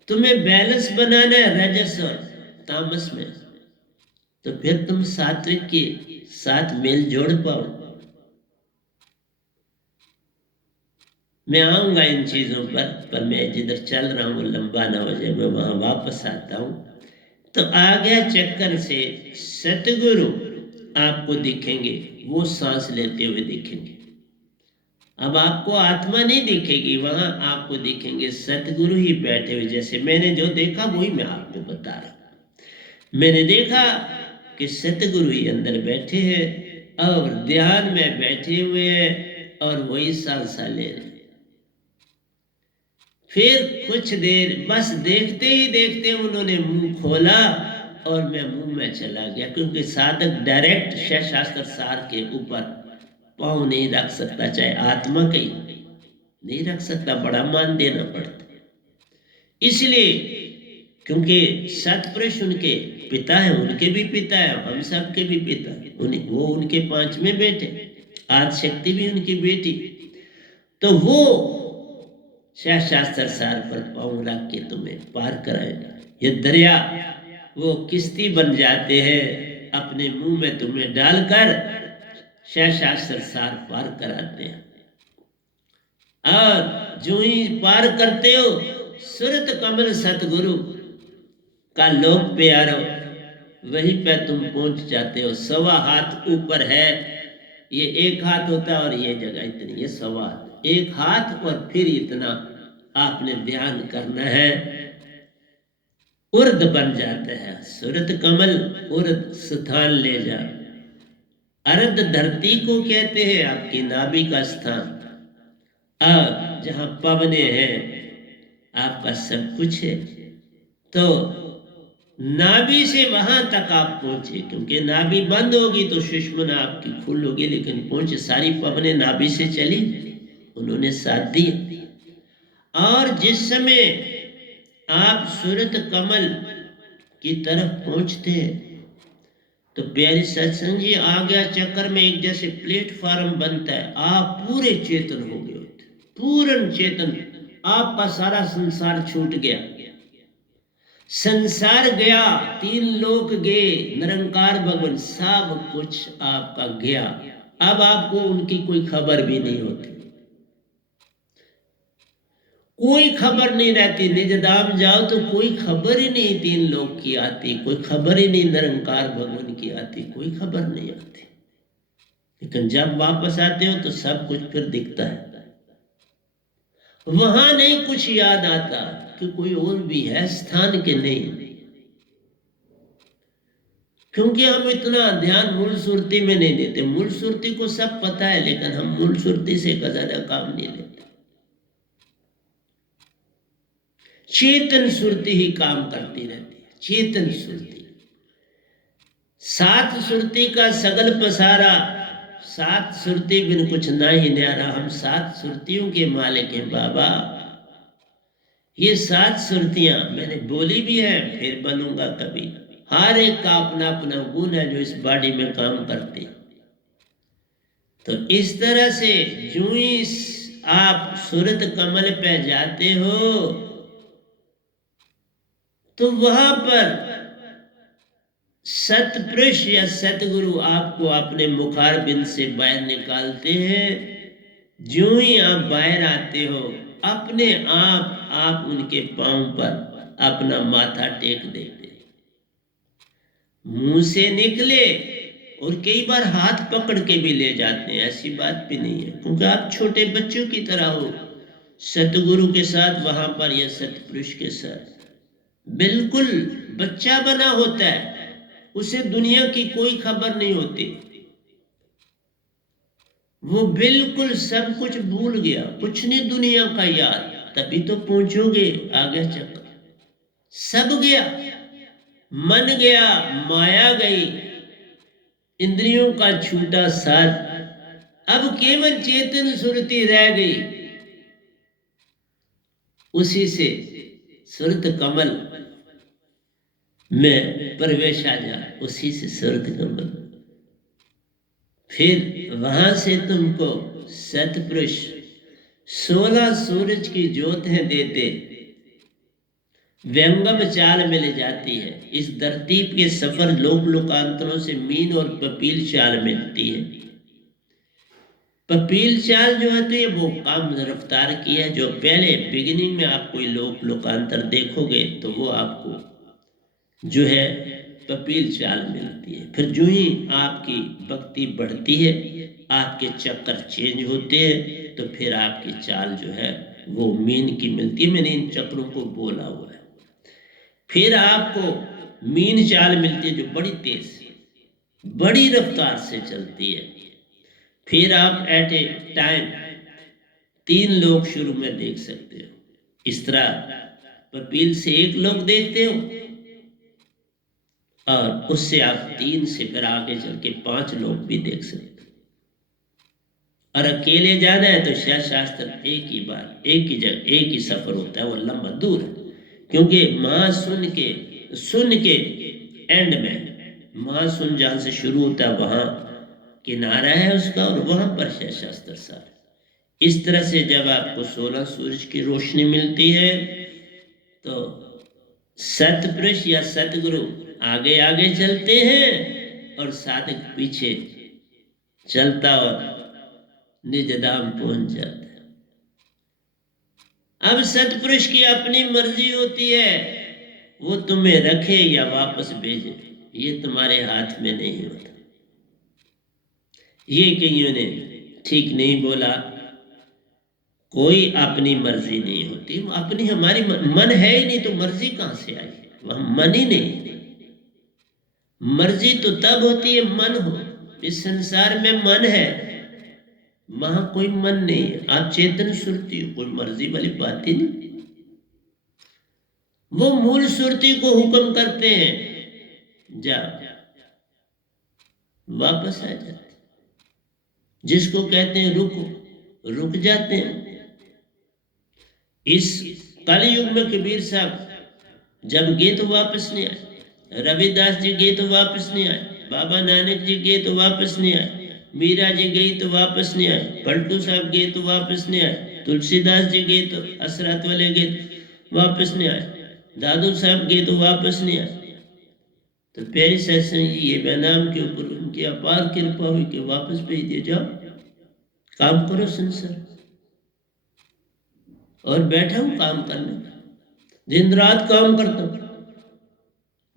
तुम्हें बैलेंस बनाना है रजस और तामस में, तो फिर तुम सात्विक के साथ मेल जोड़ पाओ। मैं आऊंगा इन चीजों पर मैं जिधर चल रहा हूं लंबा ना हो जाए, मैं वहां वापस आता हूं। तो आज्ञा चक्कर से सतगुरु आपको दिखेंगे, वो सांस लेते हुए दिखेंगे। अब आपको आत्मा नहीं दिखेगी, वहां आपको दिखेंगे सतगुरु ही बैठे हुए। जैसे मैंने जो देखा वही मैं आपको बता रहा। मैंने देखा कि सतगुरु ही अंदर बैठे हैं और ध्यान में बैठे हुए हैं और वही सांसा ले रहे। फिर कुछ देर बस देखते ही देखते उन्होंने मुंह खोला और मैं मुंह में चला गया, क्योंकि साधक डायरेक्ट शास्त्र सार के ऊपर पांव नहीं रख सकता, चाहे आत्मा कहीं नहीं रख सकता, बड़ा मान देना पड़ता। इसलिए क्योंकि सतपुरुष उनके पिता है, उनके भी पिता है, हम सब के भी पिता, वो उनके 5वें बेटे, आदि शक्ति भी उनकी बेटी, तो वो शास्त्र सार पर पांव रख के तुम्हें पार कराएगा। ये दरिया वो किश्ती बन जाते हैं अपने मुंह में तुम्हें डालकर शास्त्र सार पार कराते हैं। और जो ही पार करते हो सुरत कमल सतगुरु का लोक प्यारो, वहीं पे तुम पहुंच जाते हो। 1.25 हाथ ऊपर है, ये 1 हाथ होता है और ये जगह इतनी, ये 1.25 हाथ, 1 हाथ और फिर इतना आपने ध्यान करना है, उर्द बन जाता है। सुरत कमल उर्द स्थान ले जा। अर्ध धरती को कहते हैं आपकी नाभि का स्थान। अब जहां पवने हैं आपका सब कुछ है, तो नाभि से वहां तक आप पहुंचे, क्योंकि नाभि बंद होगी तो सुषुम्ना आपकी खुल होगी, लेकिन पहुंचे सारी पवने नाभि से चली, उन्होंने साथ दिया। और जिस समय आप सूरत कमल की तरफ पहुंचते हैं तो प्यारे सत्संग जी, आज्ञा चक्र में एक जैसे प्लेटफार्म बनता है, आप पूरे चेतन हो गए होते, पूर्ण चेतन, आपका सारा संसार छूट गया, संसार गया, 3 लोक गए, निरंकार भगवान सब कुछ आपका गया। अब आपको उनकी कोई खबर भी नहीं होती, कोई खबर नहीं रहती। निज धाम जाओ तो कोई खबर ही नहीं 3 लोक की आती, कोई खबर ही नहीं निरंकार भगवान की आती, कोई खबर नहीं आती। लेकिन जब वापस आते हो तो सब कुछ फिर दिखता है। वहां नहीं कुछ याद आता कि कोई और भी है स्थान के, नहीं, क्योंकि हम इतना ध्यान मूल सुरती में नहीं देते। मूल सुरती को सब पता है, लेकिन हम मूल सुरती से ज्यादा काम नहीं लेते। चेतन सुरती ही काम करती रहती है, चेतन सुरती। 7 सुरती का सगल पसारा, 7 सुरती बिन कुछ ना ही न्यारा। हम 7 सुरतियों के मालिक हैं बाबा। ये 7 सुरतियां मैंने बोली भी है, फिर बोलूंगा कभी। हर एक का अपना अपना गुण है जो इस बॉडी में काम करते हैं। तो इस तरह से जो ही आप सूरत कमल पे जाते हो तो वहां पर सतपुरुष या सतगुरु आपको अपने मुखार बिंद से बाहर निकालते हैं। जो ही आप बाहर आते हो अपने आप उनके पांव पर अपना माथा टेक देते। मुंह से निकले और कई बार हाथ पकड़ के भी ले जाते हैं, ऐसी बात भी नहीं है, क्योंकि आप छोटे बच्चों की तरह हो सतगुरु के साथ वहां पर या सतपुरुष के साथ। बिल्कुल बच्चा बना होता है, उसे दुनिया की कोई खबर नहीं होती, वो बिल्कुल सब कुछ भूल गया, कुछ नहीं दुनिया का याद। तभी तो पहुंचोगे आगे चक्कर। सब गया, मन गया, माया गई, इंद्रियों का छूटा साथ, अब केवल चेतन सुरति रह गई। उसी से सुरत कमल में प्रवेश आ जा, उसी से सुरत कमल। फिर वहां से तुमको सतपुरुष 16 सूरज की ज्योतें देते व्यंगम चाल मिल जाती है। इस धरती के सफर लोक लोकांतरों से मीन और पपील चाल मिलती है। पपील चाल जो है तो ये वो काम रफ्तार की है, जो पहले बिगिनिंग में आप कोई लोक लोकांतर देखोगे तो वो आपको जो है पपील चाल मिलती है। फिर जो ही आपकी भक्ति बढ़ती है, आपके चक्कर चेंज होते हैं, तो फिर आपकी चाल जो है वो मीन की मिलती है। मैंने इन चक्रों को बोला हुआ है। फिर आपको मीन चाल मिलती है जो बड़ी तेज बड़ी रफ्तार से चलती है। फिर आप एट ए टाइम 3 लोग शुरू में देख सकते हो। इस तरह पपील से 1 लोग देखते हो और उससे आप 3 से फिर आगे चल के 5 लोग भी देख सकते हो। और अकेले जाना है तो शास्त्र एक ही बार, एक ही जगह, एक ही सफर होता है, वो लंबा दूर है। क्योंकि सुन के एंड में महासुन जहां से शुरू होता है वहां किनारा है उसका, और वहां पर है शास्त्र सार। इस तरह से जब आपको 16 सूरज की रोशनी मिलती है तो सतपुरुष या सतगुरु आगे आगे चलते हैं और साधक पीछे चलता और निज धाम पहुंच जाता है। अब सतपुरुष की अपनी मर्जी होती है, वो तुम्हें रखे या वापस भेजे, ये तुम्हारे हाथ में नहीं होता। ये कईयों ने ठीक नहीं बोला, कोई अपनी मर्जी नहीं होती, अपनी हमारी मन है ही नहीं तो मर्जी कहां से आई? वह मन ही नहीं। मर्जी तो तब होती है मन हो। इस संसार में मन है, वहां कोई मन नहीं है। आप चेतन सुरती हो, कोई मर्जी वाली बात ही नहीं। वो मूल सुरती को हुक्म करते हैं, जा, वापस आ जाते। जिसको कहते हैं रुको, रुक जाते हैं। इस कलयुग में कबीर साहब जब गए तो वापस नहीं आए, रविदास जी गए तो वापस नहीं आए, बाबा नानक जी गए तो वापस नहीं आए, मीरा जी गई तो वापस नहीं आए, पलटू साहब गए तो वापस नहीं आए, तुलसीदास जी गए तो असरात वाले गए तो वापस नहीं आए, दादू साहब गए तो वापस नहीं आए। तो प्यारी सत्संग जी ये बैनाम के ऊपर उनकी अपार कृपा हुई कि वापस भेज दिए, जाओ काम करो संसार। और बैठा हूं काम करने, दिन रात काम करता हूं।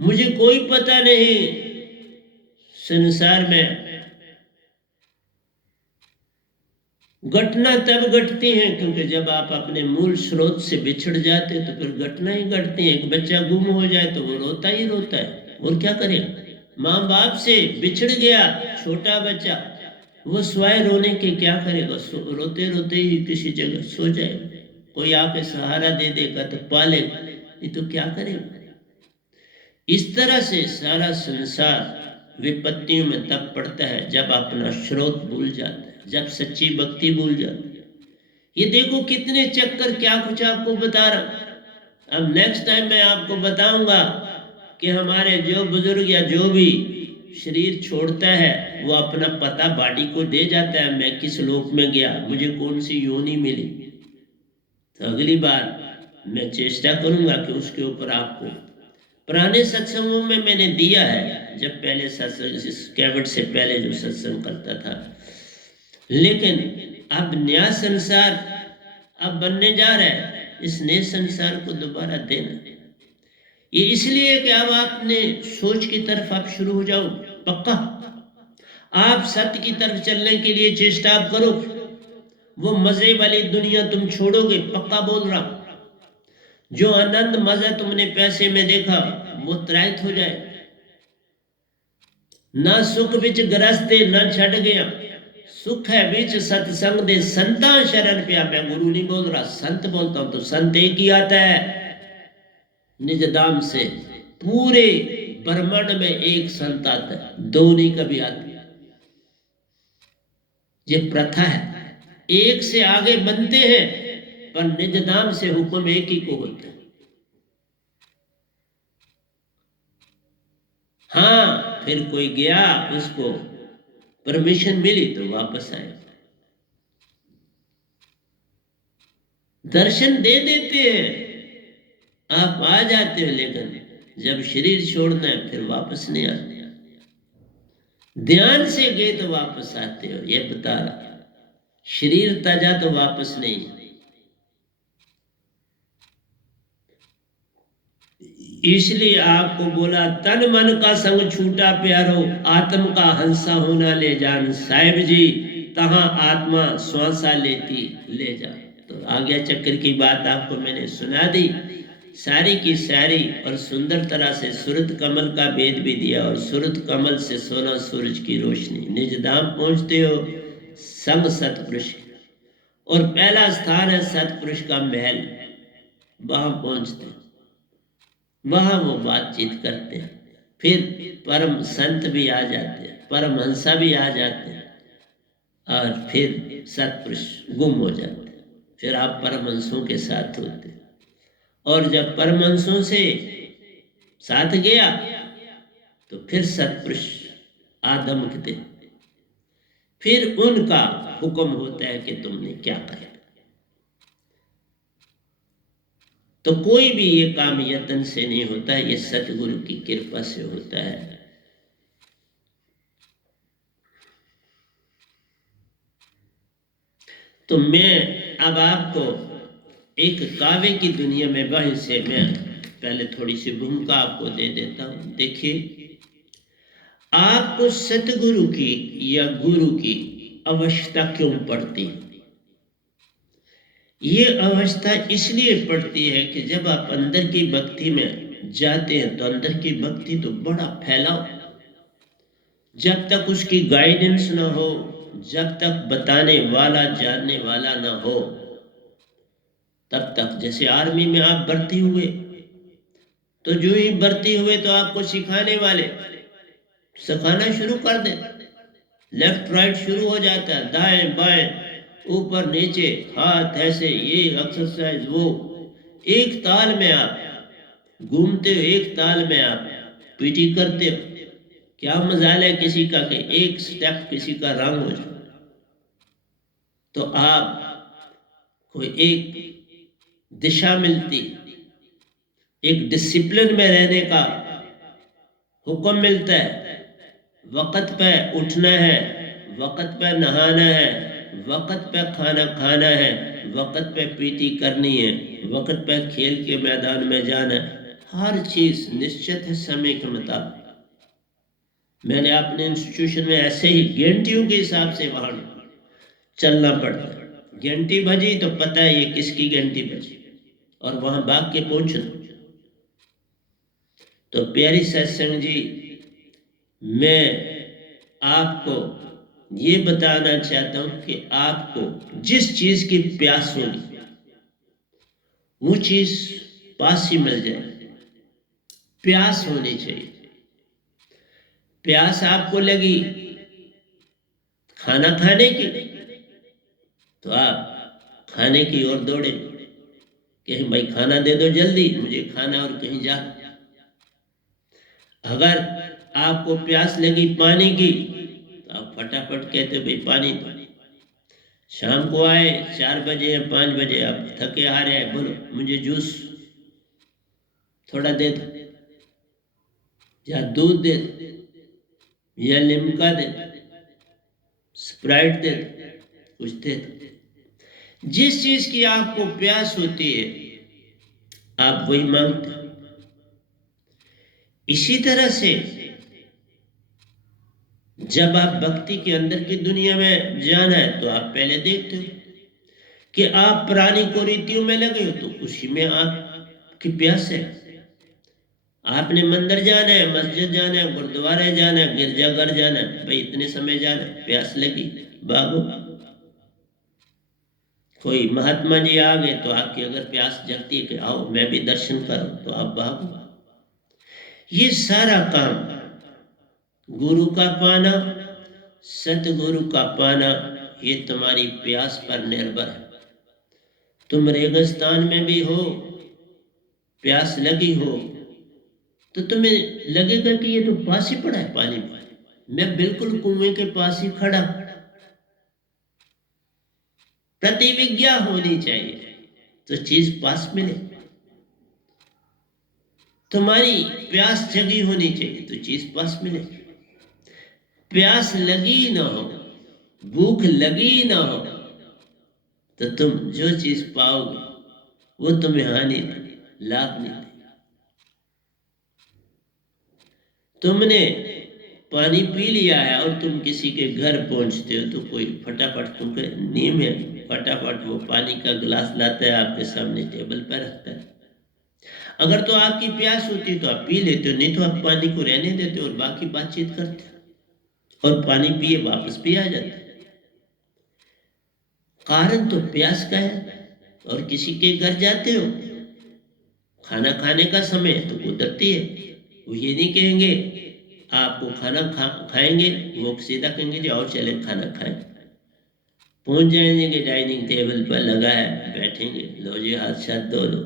मुझे कोई पता नहीं संसार में घटना तब घटती है क्योंकि जब आप अपने मूल स्रोत से बिछड़ जाते तो फिर घटना ही घटती है। एक बच्चा गुम हो जाए तो वो रोता ही रोता है, और क्या करेगा? माँ बाप से बिछड़ गया छोटा बच्चा, वो स्वयं रोने के क्या करेगा? रोते रोते ही किसी जगह सो जाएगा। कोई आके सहारा दे देगा तो पालेगा, नहीं तो क्या करेगा? इस तरह से सारा संसार विपत्तियों में तब पड़ता है जब अपना स्रोत भूल जाता है, जब सच्ची भक्ति भूल जाती है। ये देखो कितने चक्कर, क्या कुछ आपको बता रहा। अब नेक्स्ट टाइम मैं आपको बताऊंगा कि हमारे जो बुजुर्ग या जो भी शरीर छोड़ता है वो अपना पता बॉडी को दे जाता है, मैं किस लोक में गया, मुझे कौन सी योनि मिली। तो अगली बार मैं चेष्टा करूंगा कि उसके ऊपर आपको, पुराने सत्संगों में मैंने दिया है, जब पहले सत्संग कैवट से पहले जो सत्संग करता था, लेकिन अब नया संसार अब बनने जा रहा है, इस नए संसार को दोबारा देना। ये इसलिए कि अब आपने सोच की तरफ आप शुरू हो जाओ, पक्का आप सत्य की तरफ चलने के लिए चेष्टा आप करो, वो मजे वाली दुनिया तुम छोड़ोगे, पक्का बोल रहा हूं। जो आनंद मजा तुमने पैसे में देखा वो त्राहित हो जाए। ना सुख विच गरजते ना छड़ गया, सुख है बीच सत्संग दे संता शरण पिया। मैं गुरु नहीं बोल रहा, संत बोलता हूं। तो संत एक ही आता है निज धाम से, पूरे ब्रह्मांड में एक संत आता है, दो नहीं कभी आते। ये प्रथा है, एक से आगे बनते हैं पर निज धाम से हुक्म एक ही को होता है। हाँ, फिर कोई गया, उसको परमिशन मिली तो वापस आए, दर्शन दे देते हैं, आप आ जाते हो, लेकिन जब शरीर छोड़ना है फिर वापस नहीं आते। ध्यान से गए तो वापस आते हो, ये बता रहा। शरीर ताजा तो वापस नहीं। इसलिए आपको बोला तन मन का संग छूटा प्यारो, आत्म का हंसा होना ले जान। साहिब जी तहां आत्मा श्वासा लेती ले जा। तो आज्ञा चक्र की बात आपको मैंने सुना दी सारी की सारी, और सुंदर तरह से सूरत कमल का भेद भी दिया, और सूरत कमल से सोना सूरज की रोशनी। निज धाम पहुंचते हो संग सतपुरुष, और पहला स्थान है सतपुरुष का महल, वहां पहुंचते हैं, वहां वो बातचीत करते हैं। फिर परम संत भी आ जाते हैं, परमहंसा भी आ जाते हैं, और फिर सतपुरुष गुम हो जाते हैं। फिर आप परमहंसों के साथ होते हैं, और जब परमहंसों से साथ गया तो फिर सतपुरुष आदमकते, फिर उनका हुक्म होता है कि तुमने क्या करा। तो कोई भी ये काम यत्न से नहीं होता है, ये सतगुरु की कृपा से होता है। तो मैं अब आपको एक काव्य की दुनिया में वहीं से मैं पहले थोड़ी सी भूमिका आपको दे देता हूँ। देखिए, आपको सतगुरु की या गुरु की आवश्यकता क्यों पड़ती है? ये अवस्था इसलिए पड़ती है कि जब आप अंदर की भक्ति में जाते हैं तो अंदर की भक्ति तो बड़ा फैलाव, जब तक उसकी गाइडेंस ना हो, जब तक बताने वाला जानने वाला ना हो, तब तक जैसे आर्मी में आप भर्ती हुए तो जो ही भर्ती हुए तो आपको सिखाने वाले सिखाना शुरू कर दे, लेफ्ट राइट शुरू हो जाता है, दाएं बाएं ऊपर नीचे हाथ ऐसे, ये एक्सरसाइज वो, एक ताल में आप घूमते हो, एक ताल में आप पीटी करते हो। क्या मजाल है किसी का कि एक स्टेप किसी का रंग हो जाए तो आप कोई एक दिशा मिलती, एक डिसिप्लिन में रहने का हुक्म मिलता है। वक़्त पे उठना है, वक़्त पे नहाना है, वक़्त पे खाना खाना है, वक़्त पे पीटी करनी है, वक़्त पे खेल के मैदान में जाना है। हर चीज़ निश्चित है समय के मुताबिक। मैंने अपने इंस्टीट्यूशन में ऐसे ही घंटियों के हिसाब से वहाँ चलना पड़ता है। घंटी बजी तो पता है ये किसकी घंटी बजी, और वहाँ भाग के पहुँचना। तो प्यारी सत्संग जी, मैं आपको ये बताना चाहता हूं कि आपको जिस चीज की प्यास होगी वो चीज पास ही मिल जाए। प्यास होनी चाहिए। प्यास आपको लगी खाना खाने की तो आप खाने की ओर दौड़े, कहीं भाई खाना दे दो जल्दी, मुझे खाना और कहीं जा। अगर आपको प्यास लगी पानी की तो आप फटाफट कहते भाई पानी दो। शाम को आए 4 बजे या 5 बजे, आप थके आ रहे हैं, बोलो मुझे जूस थोड़ा दे दो, या दूध दे दो, या लिम्का दे दो, स्प्राइट दे दो, कुछ दे दो। जिस चीज की आपको प्यास होती है आप वही मांगते हो। इसी तरह से जब आप भक्ति के अंदर की दुनिया में जाना है तो आप पहले देखते हो कि आप पुरानी कुरीतियों में लगे हो तो उसी में आपकी प्यास है। आपने मंदिर जाना है, मस्जिद जाना है, गुरुद्वारे जाना है, गिरजाघर जाना है, भाई इतने समय जाना है, प्यास लगी भागो। कोई महात्मा जी आ गए तो आपकी अगर प्यास जगती है कि आओ मैं भी दर्शन करूं तो आप भागो। ये सारा काम गुरु का पाना, सतगुरु का पाना, ये तुम्हारी प्यास पर निर्भर है। तुम रेगिस्तान में भी हो, प्यास लगी हो तो तुम्हें लगेगा कि ये तो पास ही पड़ा है पानी में, मैं बिल्कुल कुएं के पास ही खड़ा। प्रतिविज्ञा होनी चाहिए तो चीज पास मिले। तुम्हारी प्यास जगी होनी चाहिए तो चीज पास मिले। प्यास लगी ना हो, भूख लगी ना हो तो तुम जो चीज पाओगे वो तुम्हें हानि नहीं, लाभ नहीं। तुमने पानी पी लिया है और तुम किसी के घर पहुंचते हो तो कोई फटाफट, तुमके नियम है, फटाफट वो पानी का गिलास लाता है आपके सामने टेबल पर रखता है। अगर तो आपकी प्यास होती है तो आप पी लेते हो, नहीं तो आप पानी को रहने देते हो और बाकी बातचीत करते हो और पानी पिए वापस भी आ जाते। कारण तो प्यास का है। और किसी के घर जाते हो, खाना खाने का समय है तो कुदरती है वो ये नहीं कहेंगे आपको खाना खाएंगे, वो सीधा कहेंगे जी और चले खाना खाएं। पहुंच जाएंगे डाइनिंग टेबल पर लगा है, बैठेंगे, लो जी हाथ साथ धो लो,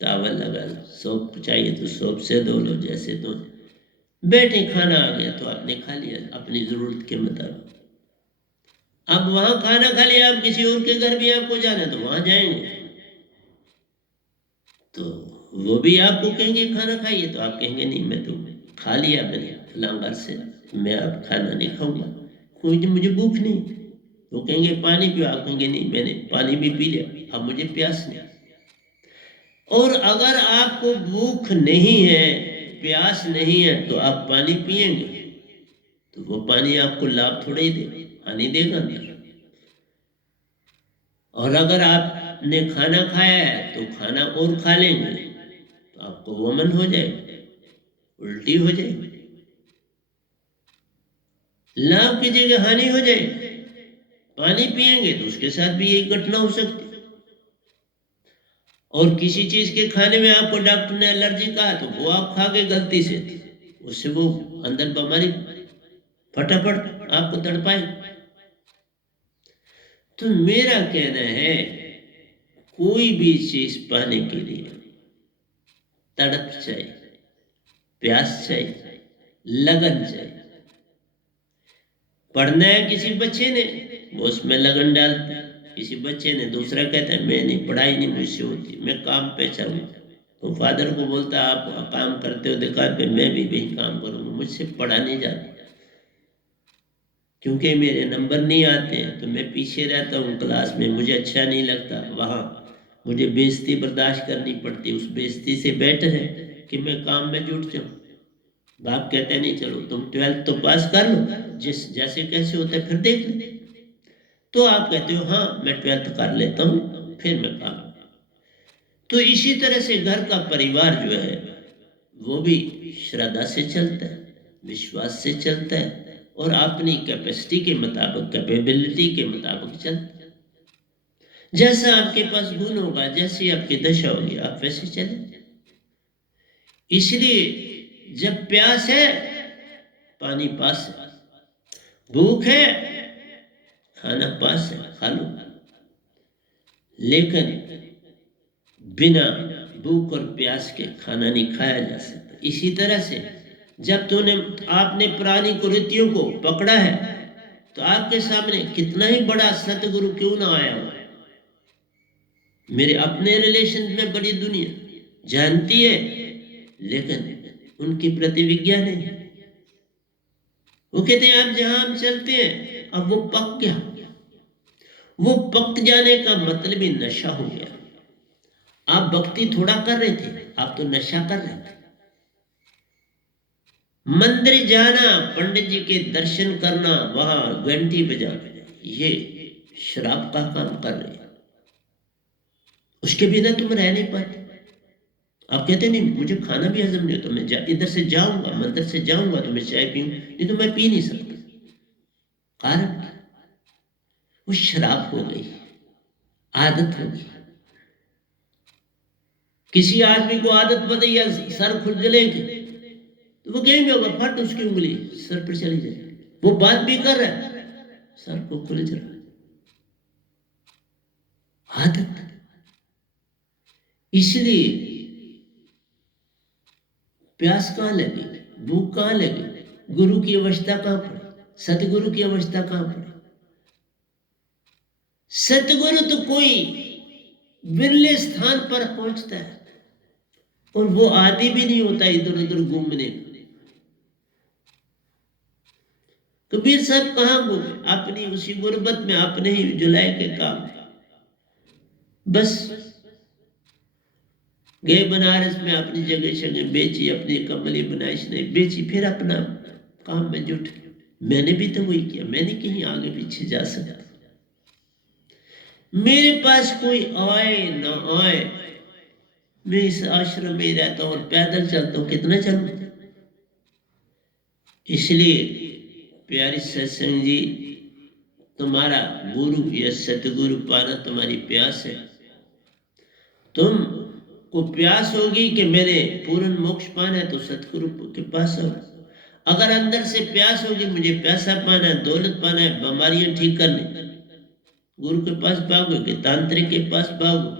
टावल लगा लो, सोप चाहिए तो सोप से धो लो, जैसे तो बैठे, खाना आ गया तो आपने खा लिया अपनी जरूरत के मुताबिक। अब वहां खाना खा लिया, अब किसी और के घर भी आपको जाना है तो वहां जाएंगे तो वो भी आपको कहेंगे खाना खाइए तो आप कहेंगे नहीं मैं तो खा लिया मैंने फलां घर से, मैं अब खाना नहीं खाऊंगा, कोई मुझे भूख नहीं। तो कहेंगे पानी पियो, आप कहेंगे नहीं मैंने पानी भी पी लिया, अब मुझे प्यास नहीं। और अगर आपको भूख नहीं है, प्यास नहीं है, तो आप पानी पिएंगे तो वो पानी आपको लाभ थोड़ा ही देगा, हानि देगा नहीं। और अगर आपने खाना खाया है तो खाना और खा लेंगे तो आपको वमन हो जाएगी, उल्टी हो जाएगी, लाभ की जगह हानि हो जाएगी। पानी पिएंगे तो उसके साथ भी यही घटना हो सकती है। और किसी चीज के खाने में आपको डॉक्टर ने एलर्जी कहा तो वो आप खा गए गलती से, उससे वो अंदर बीमारी फटाफट आपको तड़पाए। तो मेरा कहना है कोई भी चीज पाने के लिए तड़प चाहिए, प्यास चाहिए, लगन चाहिए। पढ़ना है किसी बच्चे ने, वो उसमें लगन डालता है। किसी बच्चे ने, दूसरा कहता है मैं नहीं, पढ़ाई नहीं मुझसे होती, मैं काम पे चलूँ। तो फादर को बोलता है आप काम करते हो दुकान पे, मैं भी वही काम करूँगा, मुझसे पढ़ा नहीं जाता क्योंकि मेरे नंबर नहीं आते हैं, तो मैं पीछे रहता हूँ क्लास में, मुझे अच्छा नहीं लगता, वहाँ मुझे बेइज्जती बर्दाश्त करनी पड़ती। उस बेइज्जती से बेटर है कि मैं काम में जुट जाऊँ। बाप कहते नहीं चलो तुम 12th तो पास कर लो, जिस जैसे कैसे होता है फिर देख ले। तो आप कहते हो हाँ मैं 12th कर लेता हूँ फिर मैं काम। तो इसी तरह से घर का परिवार जो है वो भी श्रद्धा से चलता है, विश्वास से चलता है और अपनी कैपेसिटी के मुताबिक, कैपेबिलिटी के मुताबिक चलता है। जैसा आपके पास गुण होगा, जैसी आपकी दशा होगी, आप वैसे चले। इसलिए जब प्यास है पानी पास है, भूख है खाना पास है, खा लो। लेकिन बिना भूख और प्यास के खाना नहीं खाया जा सकता। इसी तरह से जब आपने पुरानी कुरीतियों को पकड़ा है तो आपके सामने कितना ही बड़ा सतगुरु क्यों ना आया हो, मेरे अपने रिलेशन में बड़ी दुनिया जानती है लेकिन उनकी प्रतिविज्ञा नहीं। वो कहते हैं अब जहां हम चलते हैं अब वो पक गया। वो पक जाने का मतलब ही नशा हो गया। आप भक्ति थोड़ा कर रहे थे, आप तो नशा कर रहे थे। मंदिर जाना, पंडित जी के दर्शन करना, वहां घंटी बजाना, ये शराब का काम कर रहे हैं। उसके बिना तुम रह नहीं पाते। आप कहते नहीं मुझे खाना भी हजम नहीं होता, मैं इधर से जाऊंगा मंदिर से जाऊंगा तो मैं चाय पीऊं, नहीं तो मैं पी नहीं सकता। कारण वो शराब हो गई, आदत हो गई। किसी आदमी को आदत बताई या सर खुजलेंगे तो वो कहीं भी होगा फट उसकी उंगली सर पर चली जाए। वो बात भी कर रहा है सर को खुल रहा है, आदत। इसलिए प्यास कहां लगी, भूख कहां लगी, गुरु की अवस्था कहां पड़ी, सतगुरु की अवस्था कहां पड़ी। सतगुरु तो कोई विरले स्थान पर पहुंचता है और वो आदि भी नहीं होता इधर उधर घूमने। कबीर साहब कहां घूमे, अपनी उसी गुर्बत में, अपने ही जुलाई के काम। बस गए बनारस में, अपनी जगह शगह बेची, अपनी कमली बनाइश नहीं बेची, फिर अपना काम में जुट। मैंने भी तो वही किया, मैंने कहीं आगे पीछे जा सकता। मेरे पास कोई आए ना आए, मैं इस आश्रम में रहता हूं और पैदल चलता हूं, कितना चलूं। इसलिए प्यारी सत्संग जी, तुम्हारा गुरु या सतगुरु पाना तुम्हारी प्यास है। तुम को प्यास होगी कि मैंने पूर्ण मोक्ष पाना है तो सतगुरु के पास आओ। अगर अंदर से प्यास होगी मुझे पैसा पाना है, दौलत पाना है, बीमारियां ठीक करनी, गुरु के पास भागोगे, तांत्रिक के पास भागो,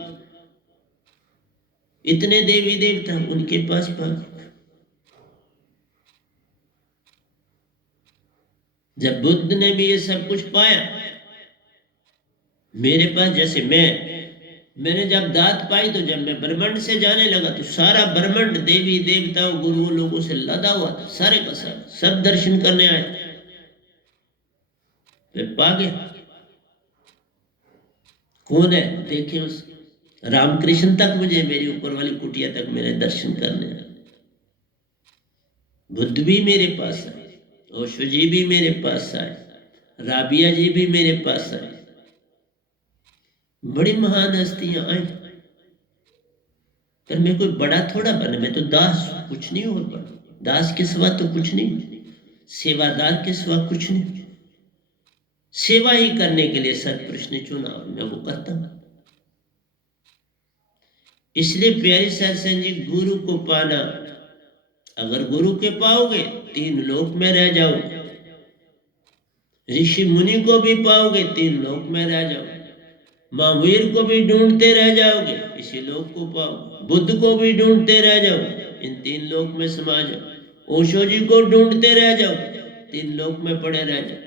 इतने देवी देवता उनके पास भागो। जब बुद्ध ने भी ये सब कुछ पाया, मेरे पास जैसे मैंने जब दात पाई तो जब मैं ब्रह्मांड से जाने लगा तो सारा ब्रह्मांड देवी देवताओं गुरुओं लोगों से लदा हुआ था, सारे का सारा, सब दर्शन करने आए, फिर पा गया। कौन है देखें उस रामकृष्ण तक मुझे मेरी ऊपर वाली कुटिया तक मेरे दर्शन करने आए, बुद्ध भी मेरे पास आए, ओशो जी भी मेरे पास आए, राबिया जी भी मेरे पास आए, बड़ी महान हस्तियां आई। पर मैं कोई बड़ा थोड़ा बना, मैं तो दास, कुछ नहीं और बना, दास के सिवा तो कुछ नहीं, सेवादार के सिवा कुछ नहीं। सेवा ही करने के लिए सतपुरुष ने चुना और मैं वो करता हूं। इसलिए प्यारी सत्संग जी, गुरु को पाना, अगर गुरु के पाओगे 3 लोक में रह जाओगे, ऋषि मुनि को भी पाओगे 3 लोक में रह जाओगे, महावीर को भी ढूंढते रह जाओगे इसी लोक को पाओगे, बुद्ध को भी ढूंढते रह जाओ इन 3 लोक में समा जाओ, ओशो जी को ढूंढते रह जाओ 3 लोक में पड़े रह जाओ।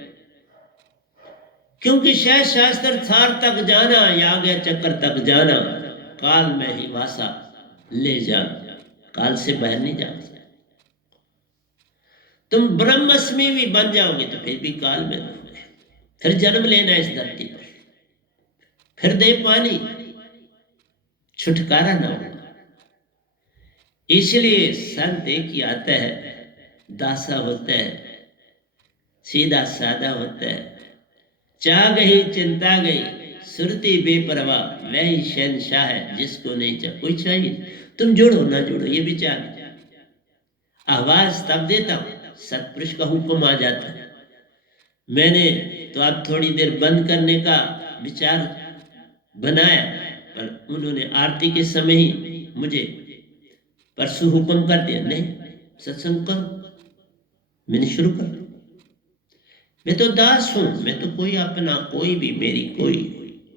क्योंकि शायद शास्त्र सार तक जाना, याज्ञ चक्र तक जाना, काल में ही वासा ले जाना, काल से बाहर नहीं जा। तुम ब्रह्मस्मि भी बन जाओगे तो फिर भी काल में रहोगे, फिर जन्म लेना इस धरती पर, फिर दे पानी, छुटकारा ना होगा। इसलिए संत एक ही आता है, दासा होता है, सीधा सादा होता है, चाह गई चिंता गई, सुरती बेपरवाह, वही शहनशाह है जिसको नहीं चाह कोई चाहिए। तुम जोड़ो ना जोड़ो ये विचार, आवाज तब देता हूं सतपुरुष का हुक्म आ जाता है। मैंने तो आप थोड़ी देर बंद करने का विचार बनाया, पर उन्होंने आरती के समय ही मुझे परसों हुक्म कर दिया, नहीं सत्संग करो। मैंने शुरू कर, मैं तो दास हूं, मैं तो कोई अपना कोई भी मेरी कोई,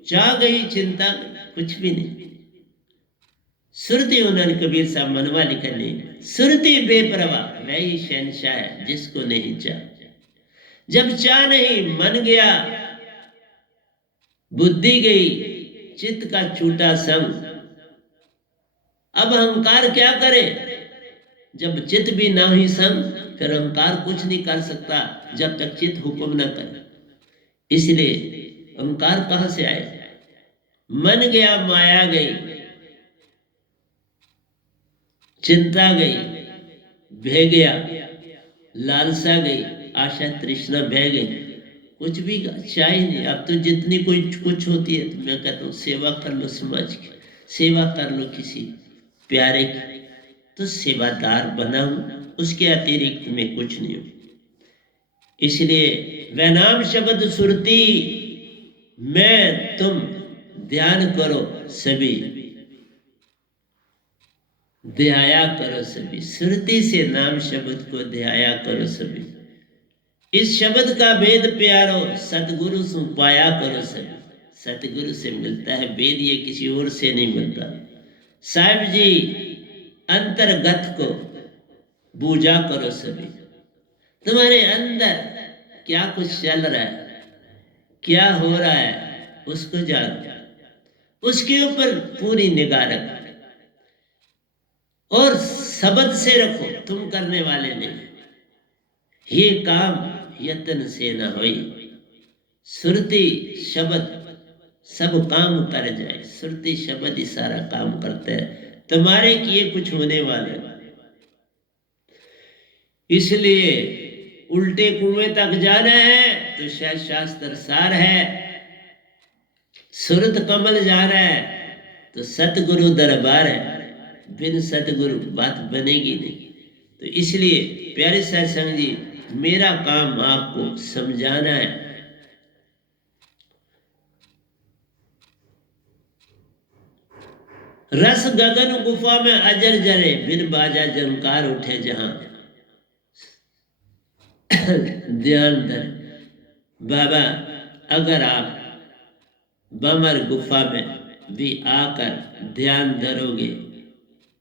चाह गई चिंता कुछ भी नहीं। सुरती, उन्होंने कबीर साहब मनवा लिखा नहीं, सुरती बेपरवाह वही शहनशाह है जिसको नहीं चाह। जब चाह नहीं मन गया, बुद्धि गई, चित्त का छूटा संग, अब अहंकार क्या करे? जब चित्त भी ना ही संग, फिर अहंकार कुछ नहीं कर सकता जब तक चित्त हुक्म ना करे। इसलिए अहंकार कहां से आए? मन गया माया गई, चिंता गई, बह गया लालसा गई, आशा तृष्णा बह गई, कुछ भी चाहिए नहीं। अब तो जितनी कोई कुछ होती है तो मैं कहता हूँ सेवा कर लो समाज की, सेवा कर लो किसी प्यारे की, तो सेवादार बना हूं, उसके अतिरिक्त में कुछ नहीं हूं। इसलिए वह नाम शब्द सुरती, मैं तुम ध्यान करो सभी, ध्याया करो सभी, सुरती से नाम शब्द को ध्याया करो सभी। इस शब्द का वेद प्यारो, सतगुरु से पाया करो सभी। सतगुरु से मिलता है वेद, ये किसी और से नहीं मिलता। साहिब जी अंतर्गत को बूझा करो सभी, तुम्हारे अंदर क्या कुछ चल रहा है, क्या हो रहा है, उसको जानो, उसके ऊपर पूरी निगाह रखो और शब्द से रखो, तुम करने वाले नहीं। ये काम यत्न से न होई, सुरती शब्द सब काम कर जाए, सुरती शब्द ही सारा काम करते हैं, तुम्हारे किए कुछ होने वाले। इसलिए उल्टे कुएं तक जाना है तो शायद शास्त्र सार है, सुरत कमल जाना है तो सतगुरु दरबार है, बिन सतगुरु बात बनेगी नहीं। तो इसलिए प्यारे सत्संग जी, मेरा काम आपको समझाना है। रस गगन गुफा में अजर जरे, बिन बाजा झंकार उठे जहां, ध्यान धर बाबा, अगर आप बमर गुफा में भी आकर ध्यान धरोगे,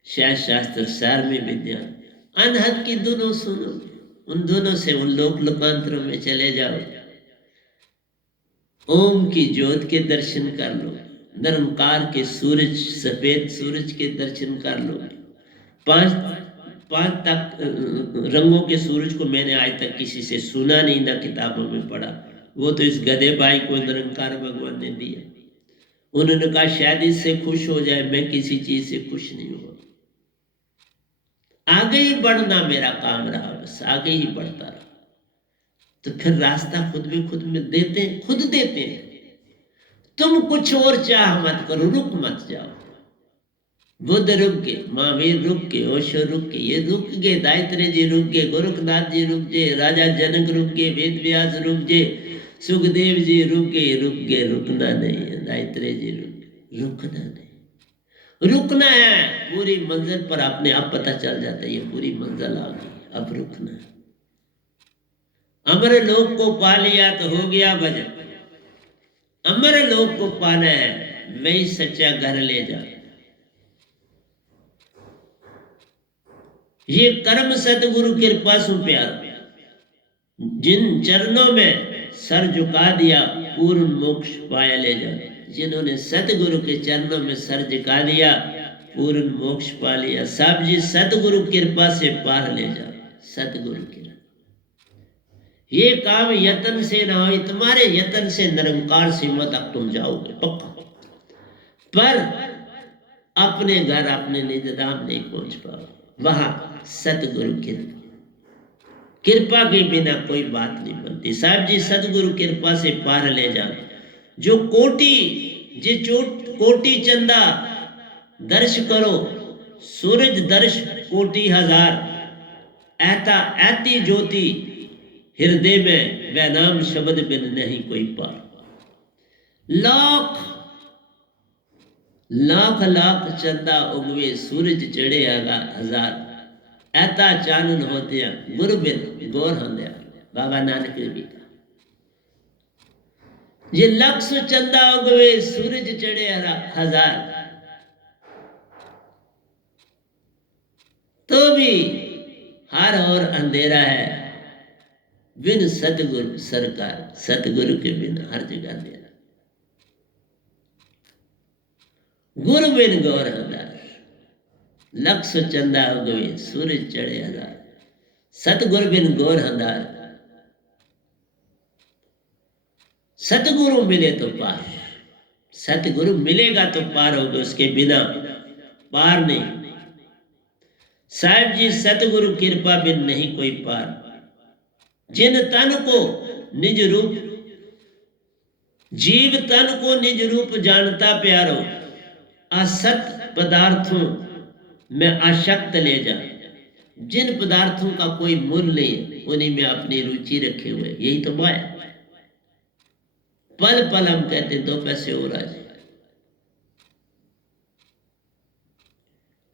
शायद शास्त्र सार में भी ध्यान, अनहद की दोनों सुनो, उन दोनों से उन लोक लोकांतरों में चले जाओ, ओम की ज्योत के दर्शन कर लो, निरंकार के सूरज, सफेद सूरज के दर्शन कर लो। पांच तक रंगों के सूरज को मैंने आज तक किसी से सुना नहीं, ना किताबों में पढ़ा, वो तो इस गधे भाई को निरंकार भगवान ने दिया। उन्होंने कहा शायद इससे खुश हो जाए, मैं किसी चीज से खुश नहीं हुआ। आगे ही बढ़ना मेरा काम रहा, बस आगे ही बढ़ता रहा। तो फिर रास्ता खुद में देते हैं। तुम कुछ और चाह मत करो, रुक मत जाओ। बुद्ध रुक गए, महावीर रुक गए, ओशो रुक गए, ये रुक गए, दायित्रे जी रुक गए, गोरखनाथ जी रुक गए, राजा जनक रुक गए, वेद व्यास रुक गए, सुखदेव जी रुक गए। रुकना नहीं है, दायित्रे जी रुक गए, रुकना नहीं। रुकना है पूरी मंजिल पर, अपने आप पता चल जाता है ये पूरी मंजिल आ गई, अब रुकना है। अमर लोक को पा लिया तो हो गया भजन। अमर लोक को पाना है, वही सच्चा घर ले जा। ये कर्म सतगुरु कृपा सु प्यार, जिन चरणों में सर झुका दिया पूर्ण मोक्ष पाया ले जा। जिन्होंने सतगुरु के चरणों में सर झुका दिया पूर्ण मोक्ष पा लिया। साहब जी सतगुरु कृपा से पार ले जा, सतगुरु की। ये काम यत्न से ना हो, तुम्हारे यत्न से निरंकार सीमा तक तुम जाओगे पक्का, पर अपने घर अपने निज धाम नहीं पहुंच पाओगे। वहां सतगुरु की कृपा के बिना कोई बात नहीं बनती। साहब जी सतगुरु कृपा से पार ले जा। जो कोटि चंदा दर्श करो, सूरज दर्श कोटि हजार, ऐता ऐती ज्योति हृदय में, वह नाम शब्द बिन नहीं कोई पार। लाख चंदा उगवे, सूरज चढ़े हजार, ऐता चानन होते गुरु बिन गौर होंदया। बाबा नानक भी कहा, ये लक्ष चंदा उगवे, सूरज चढ़े हजार, तो भी हर और अंधेरा है। बिन सतगुरु सरकार, सतगुरु के बिना हर जगह अंधेरा। गुरु बिन गौर हजार, लक्ष चंदा उगवे, सूरज चढ़े हजार, सतगुरु बिन गौर हजार। सतगुरु मिले तो पार, सतगुरु मिलेगा तो पार होगा, उसके बिना पार नहीं। साहिब जी सतगुरु कृपा बिन नहीं कोई पार। जिन तन को निज रूप, जीव तन को निज रूप जानता प्यारो, असत पदार्थों में आशक्त ले जा। जिन पदार्थों का कोई मूल्य नहीं है, उन्हीं में अपनी रुचि रखे हुए, यही तो माया। पल पल हम कहते 2 पैसे और आ जाए।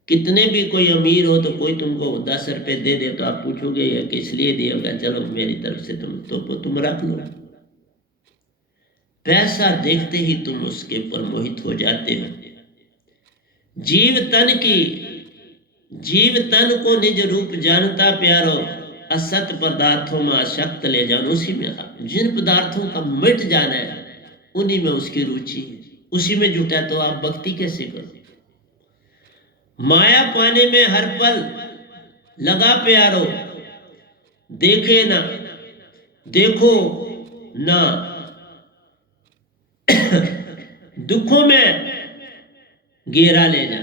कितने भी कोई अमीर हो तो कोई तुमको 10 रुपए दे दे तो आप पूछोगे ये किस लिए दिया? चलो मेरी तरफ से तुम रख लो। पैसा देखते ही तुम उसके ऊपर मोहित हो जाते हो। जीव तन को निज रूप जानता प्यारो, असत पदार्थों में आसक्त ले जाओ। उसी में जिन पदार्थों का मिट जाना है उन्हीं में उसकी रुचि है, उसी में जुटा तो आप भक्ति कैसे करो? माया पाने में हर पल लगा प्यारो, देखे ना देखो ना दुखों में घेरा ले जा।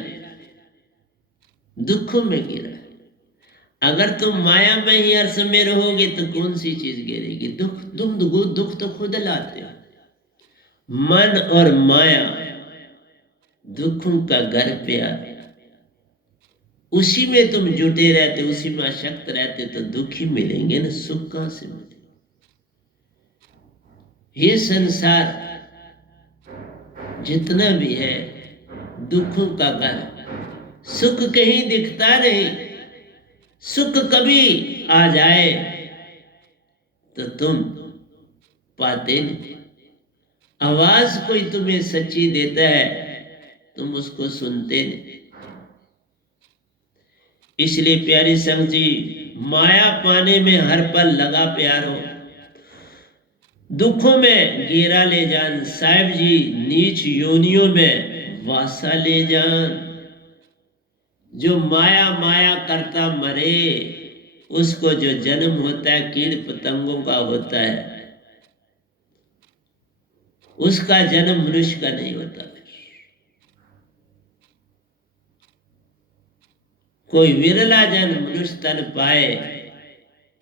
दुखों में घेरा, अगर तुम माया में ही हर समय रहोगे तो कौन सी चीज घेरेगी? दुख तो खुद लाते हो। मन और माया दुखों का घर प्यार, उसी में तुम जुटे रहते, उसी में आसक्त रहते तो दुख ही मिलेंगे ना, सुख कहां से मिलेंगे? ये संसार जितना भी है दुखों का घर, सुख कहीं दिखता नहीं। सुख कभी आ जाए तो तुम पाते नहीं। आवाज कोई तुम्हें सच्ची देता है, तुम उसको सुनते नहीं। इसलिए प्यारी संग जी, माया पाने में हर पल लगा प्यारो, दुखों में घेरा ले जान। साहिब जी नीच योनियों में वासा ले जान। जो माया माया करता मरे, उसको जो जन्म होता है कीड़ पतंगों का होता है, उसका जन्म मनुष्य का नहीं होता। कोई विरला जन मनुष्य तन पाए,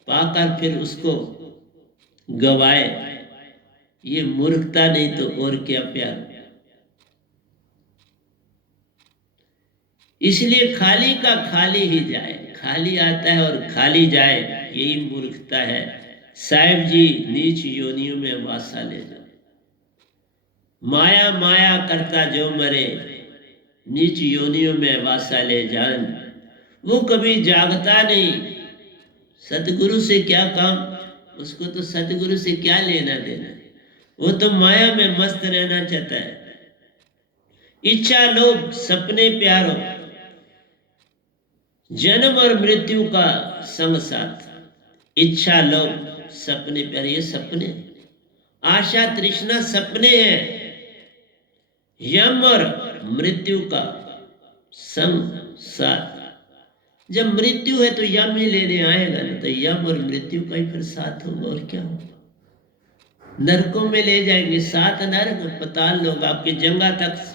पाकर फिर उसको गवाए, ये मूर्खता नहीं तो और क्या प्यार। इसलिए खाली का खाली ही जाए, खाली आता है और खाली जाए, यही मूर्खता है। साहिब जी नीच योनियों में वासा ले जाओ, माया माया करता जो मरे, नीच योनियों में वासा ले जान। वो कभी जागता नहीं, सतगुरु से क्या काम, उसको तो सतगुरु से क्या लेना देना, वो तो माया में मस्त रहना चाहता है। इच्छा लोभ सपने प्यारो, जन्म और मृत्यु का संग साथ। इच्छा लोभ सपने प्यारे, ये सपने, आशा तृष्णा सपने हैं। यम और मृत्यु का संग साथ। जब मृत्यु है तो यम ही लेने आएगा ना, तो यम और मृत्यु का ही फिर साथ होगा और क्या होगा। नरकों में ले जाएंगे, 7 नरक, पताल लोग, आपकी जंगा तक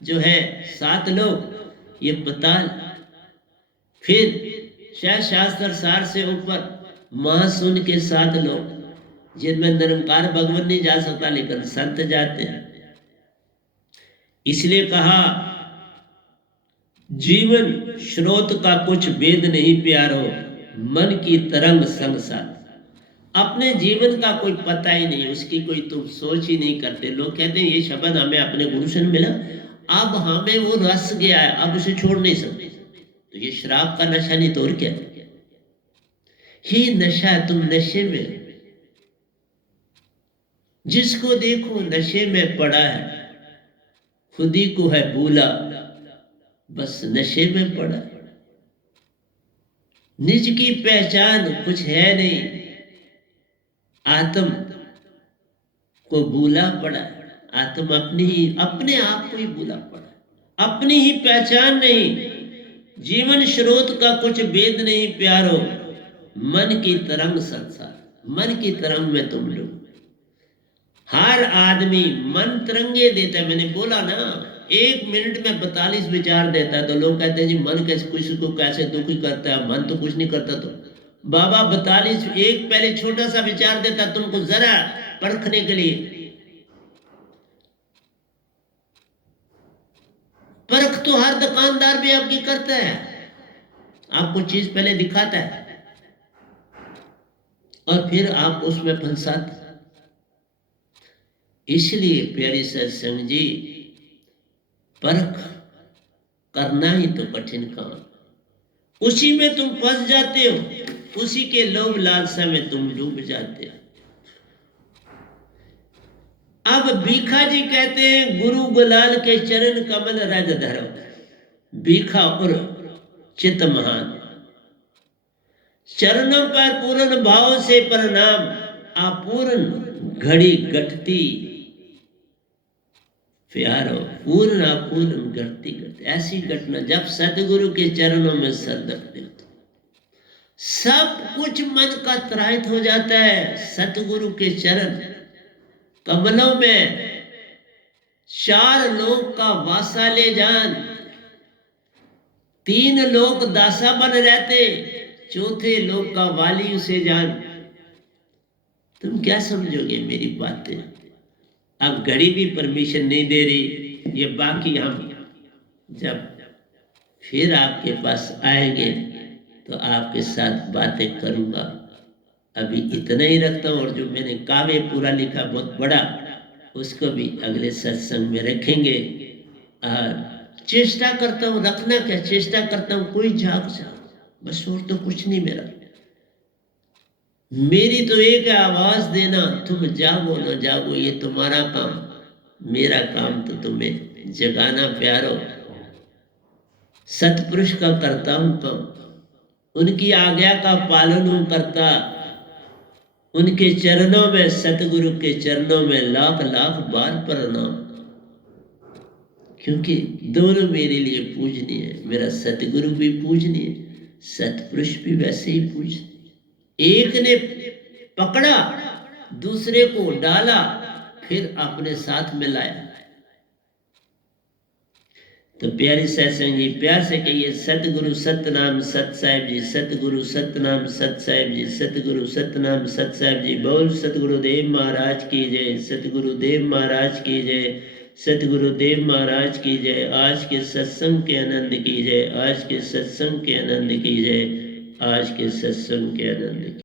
जो है 7 लोग, ये पताल। फिर शास्त्र सार से ऊपर महासुन के 7 लोग, जिनमें निरंकार भगवान नहीं जा सकता, लेकिन संत जाते हैं। इसलिए कहा जीवन स्रोत का कुछ वेद नहीं प्यारो, मन की तरंग संग साथ। अपने जीवन का कोई पता ही नहीं, उसकी कोई तुम सोच ही नहीं करते। लोग कहते हैं ये शब्द हमें अपने गुरु से मिला, अब हमें वो रस गया है, अब उसे छोड़ नहीं सकते। तो ये शराब का नशा नहीं तो और क्या, ही नशा है। तुम नशे में, जिसको देखो नशे में पड़ा है, खुद ही को है भूला, बस नशे में पड़ा। निज की पहचान कुछ है नहीं, आत्म को भूला पड़ा। आत्म अपने आप को ही भूला पड़ा, अपनी ही पहचान नहीं। जीवन स्रोत का कुछ वेद नहीं प्यारो, मन की तरंग संसार। मन की तरंग में तुम लोग, हर आदमी मन तरंगे देता है। मैंने बोला ना, 1 मिनट में 42 विचार देता है। तो लोग कहते हैं जी मन कैसे किसी को कैसे दुखी करता है, मन तो कुछ नहीं करता। तो बाबा 42, एक पहले छोटा सा विचार देता तुमको जरा परखने के लिए। परख तो हर दुकानदार भी आपकी करता है, आपको चीज पहले दिखाता है और फिर आप उसमें फंसाते। इसलिए प्यारी सत्संग जी, परख करना ही तो कठिन काम, उसी में तुम फंस जाते हो, उसी के लोभ लालसा में तुम डूब जाते हो। अब भीखा जी कहते हैं गुरु गुलाल के चरण कमल रज धरो। भीखा और चित महान, चरणों पर पूर्ण भाव से प्रणाम, अपूर्ण घड़ी घटती प्यारो, पूर्ण अपूर्ण घटती घटती। ऐसी घटना जब सतगुरु के चरणों में सर रखते हो तो सब कुछ मन का त्राहित हो जाता है। सतगुरु के चरण कमलों में 4 लोक का वासा ले जान, 3 लोक दासा बन रहते, चौथे लोक का वाली उसे जान। तुम क्या समझोगे मेरी बातें। अब घड़ी भी परमिशन नहीं दे रही, ये बाकी हम जब फिर आपके पास आएंगे तो आपके साथ बातें करूंगा। अभी इतना ही रखता हूँ, और जो मैंने काव्य पूरा लिखा बहुत बड़ा, उसको भी अगले सत्संग में रखेंगे। और चेष्टा करता हूँ, रखना क्या, चेष्टा करता हूँ कोई जाग जाओ, बस और तो कुछ नहीं मेरा। मेरी तो एक आवाज देना, तुम जागो न जागो ये तुम्हारा काम, मेरा काम तो तुम्हें जगाना प्यारो। सतपुरुष का करता हूं काम, उनकी आज्ञा का पालन हूं करता। उनके चरणों में, सतगुरु के चरणों में लाख लाख बार प्रणाम, क्योंकि दोनों मेरे लिए पूजनीय है। मेरा सतगुरु भी पूजनीय, सतपुरुष भी वैसे ही पूजनीय। एक ने पकड़ा, दूसरे को डाला, फिर अपने साथ में लाया। तो प्यारी सत्संग जी प्यार से कहिए सतगुरु सतनाम सत साहिब जी, सतगुरु सतनाम सत साहिब जी, सतगुरु सतनाम सत साहिब जी। बोल सतगुरुदेव महाराज की जय, सतगुरुदेव महाराज की जय, सतगुरुदेव महाराज की जय। आज के सत्संग के आनंद की जय, आज के सत्संग के आनंद की जय, आज के सत्संग के आनंद की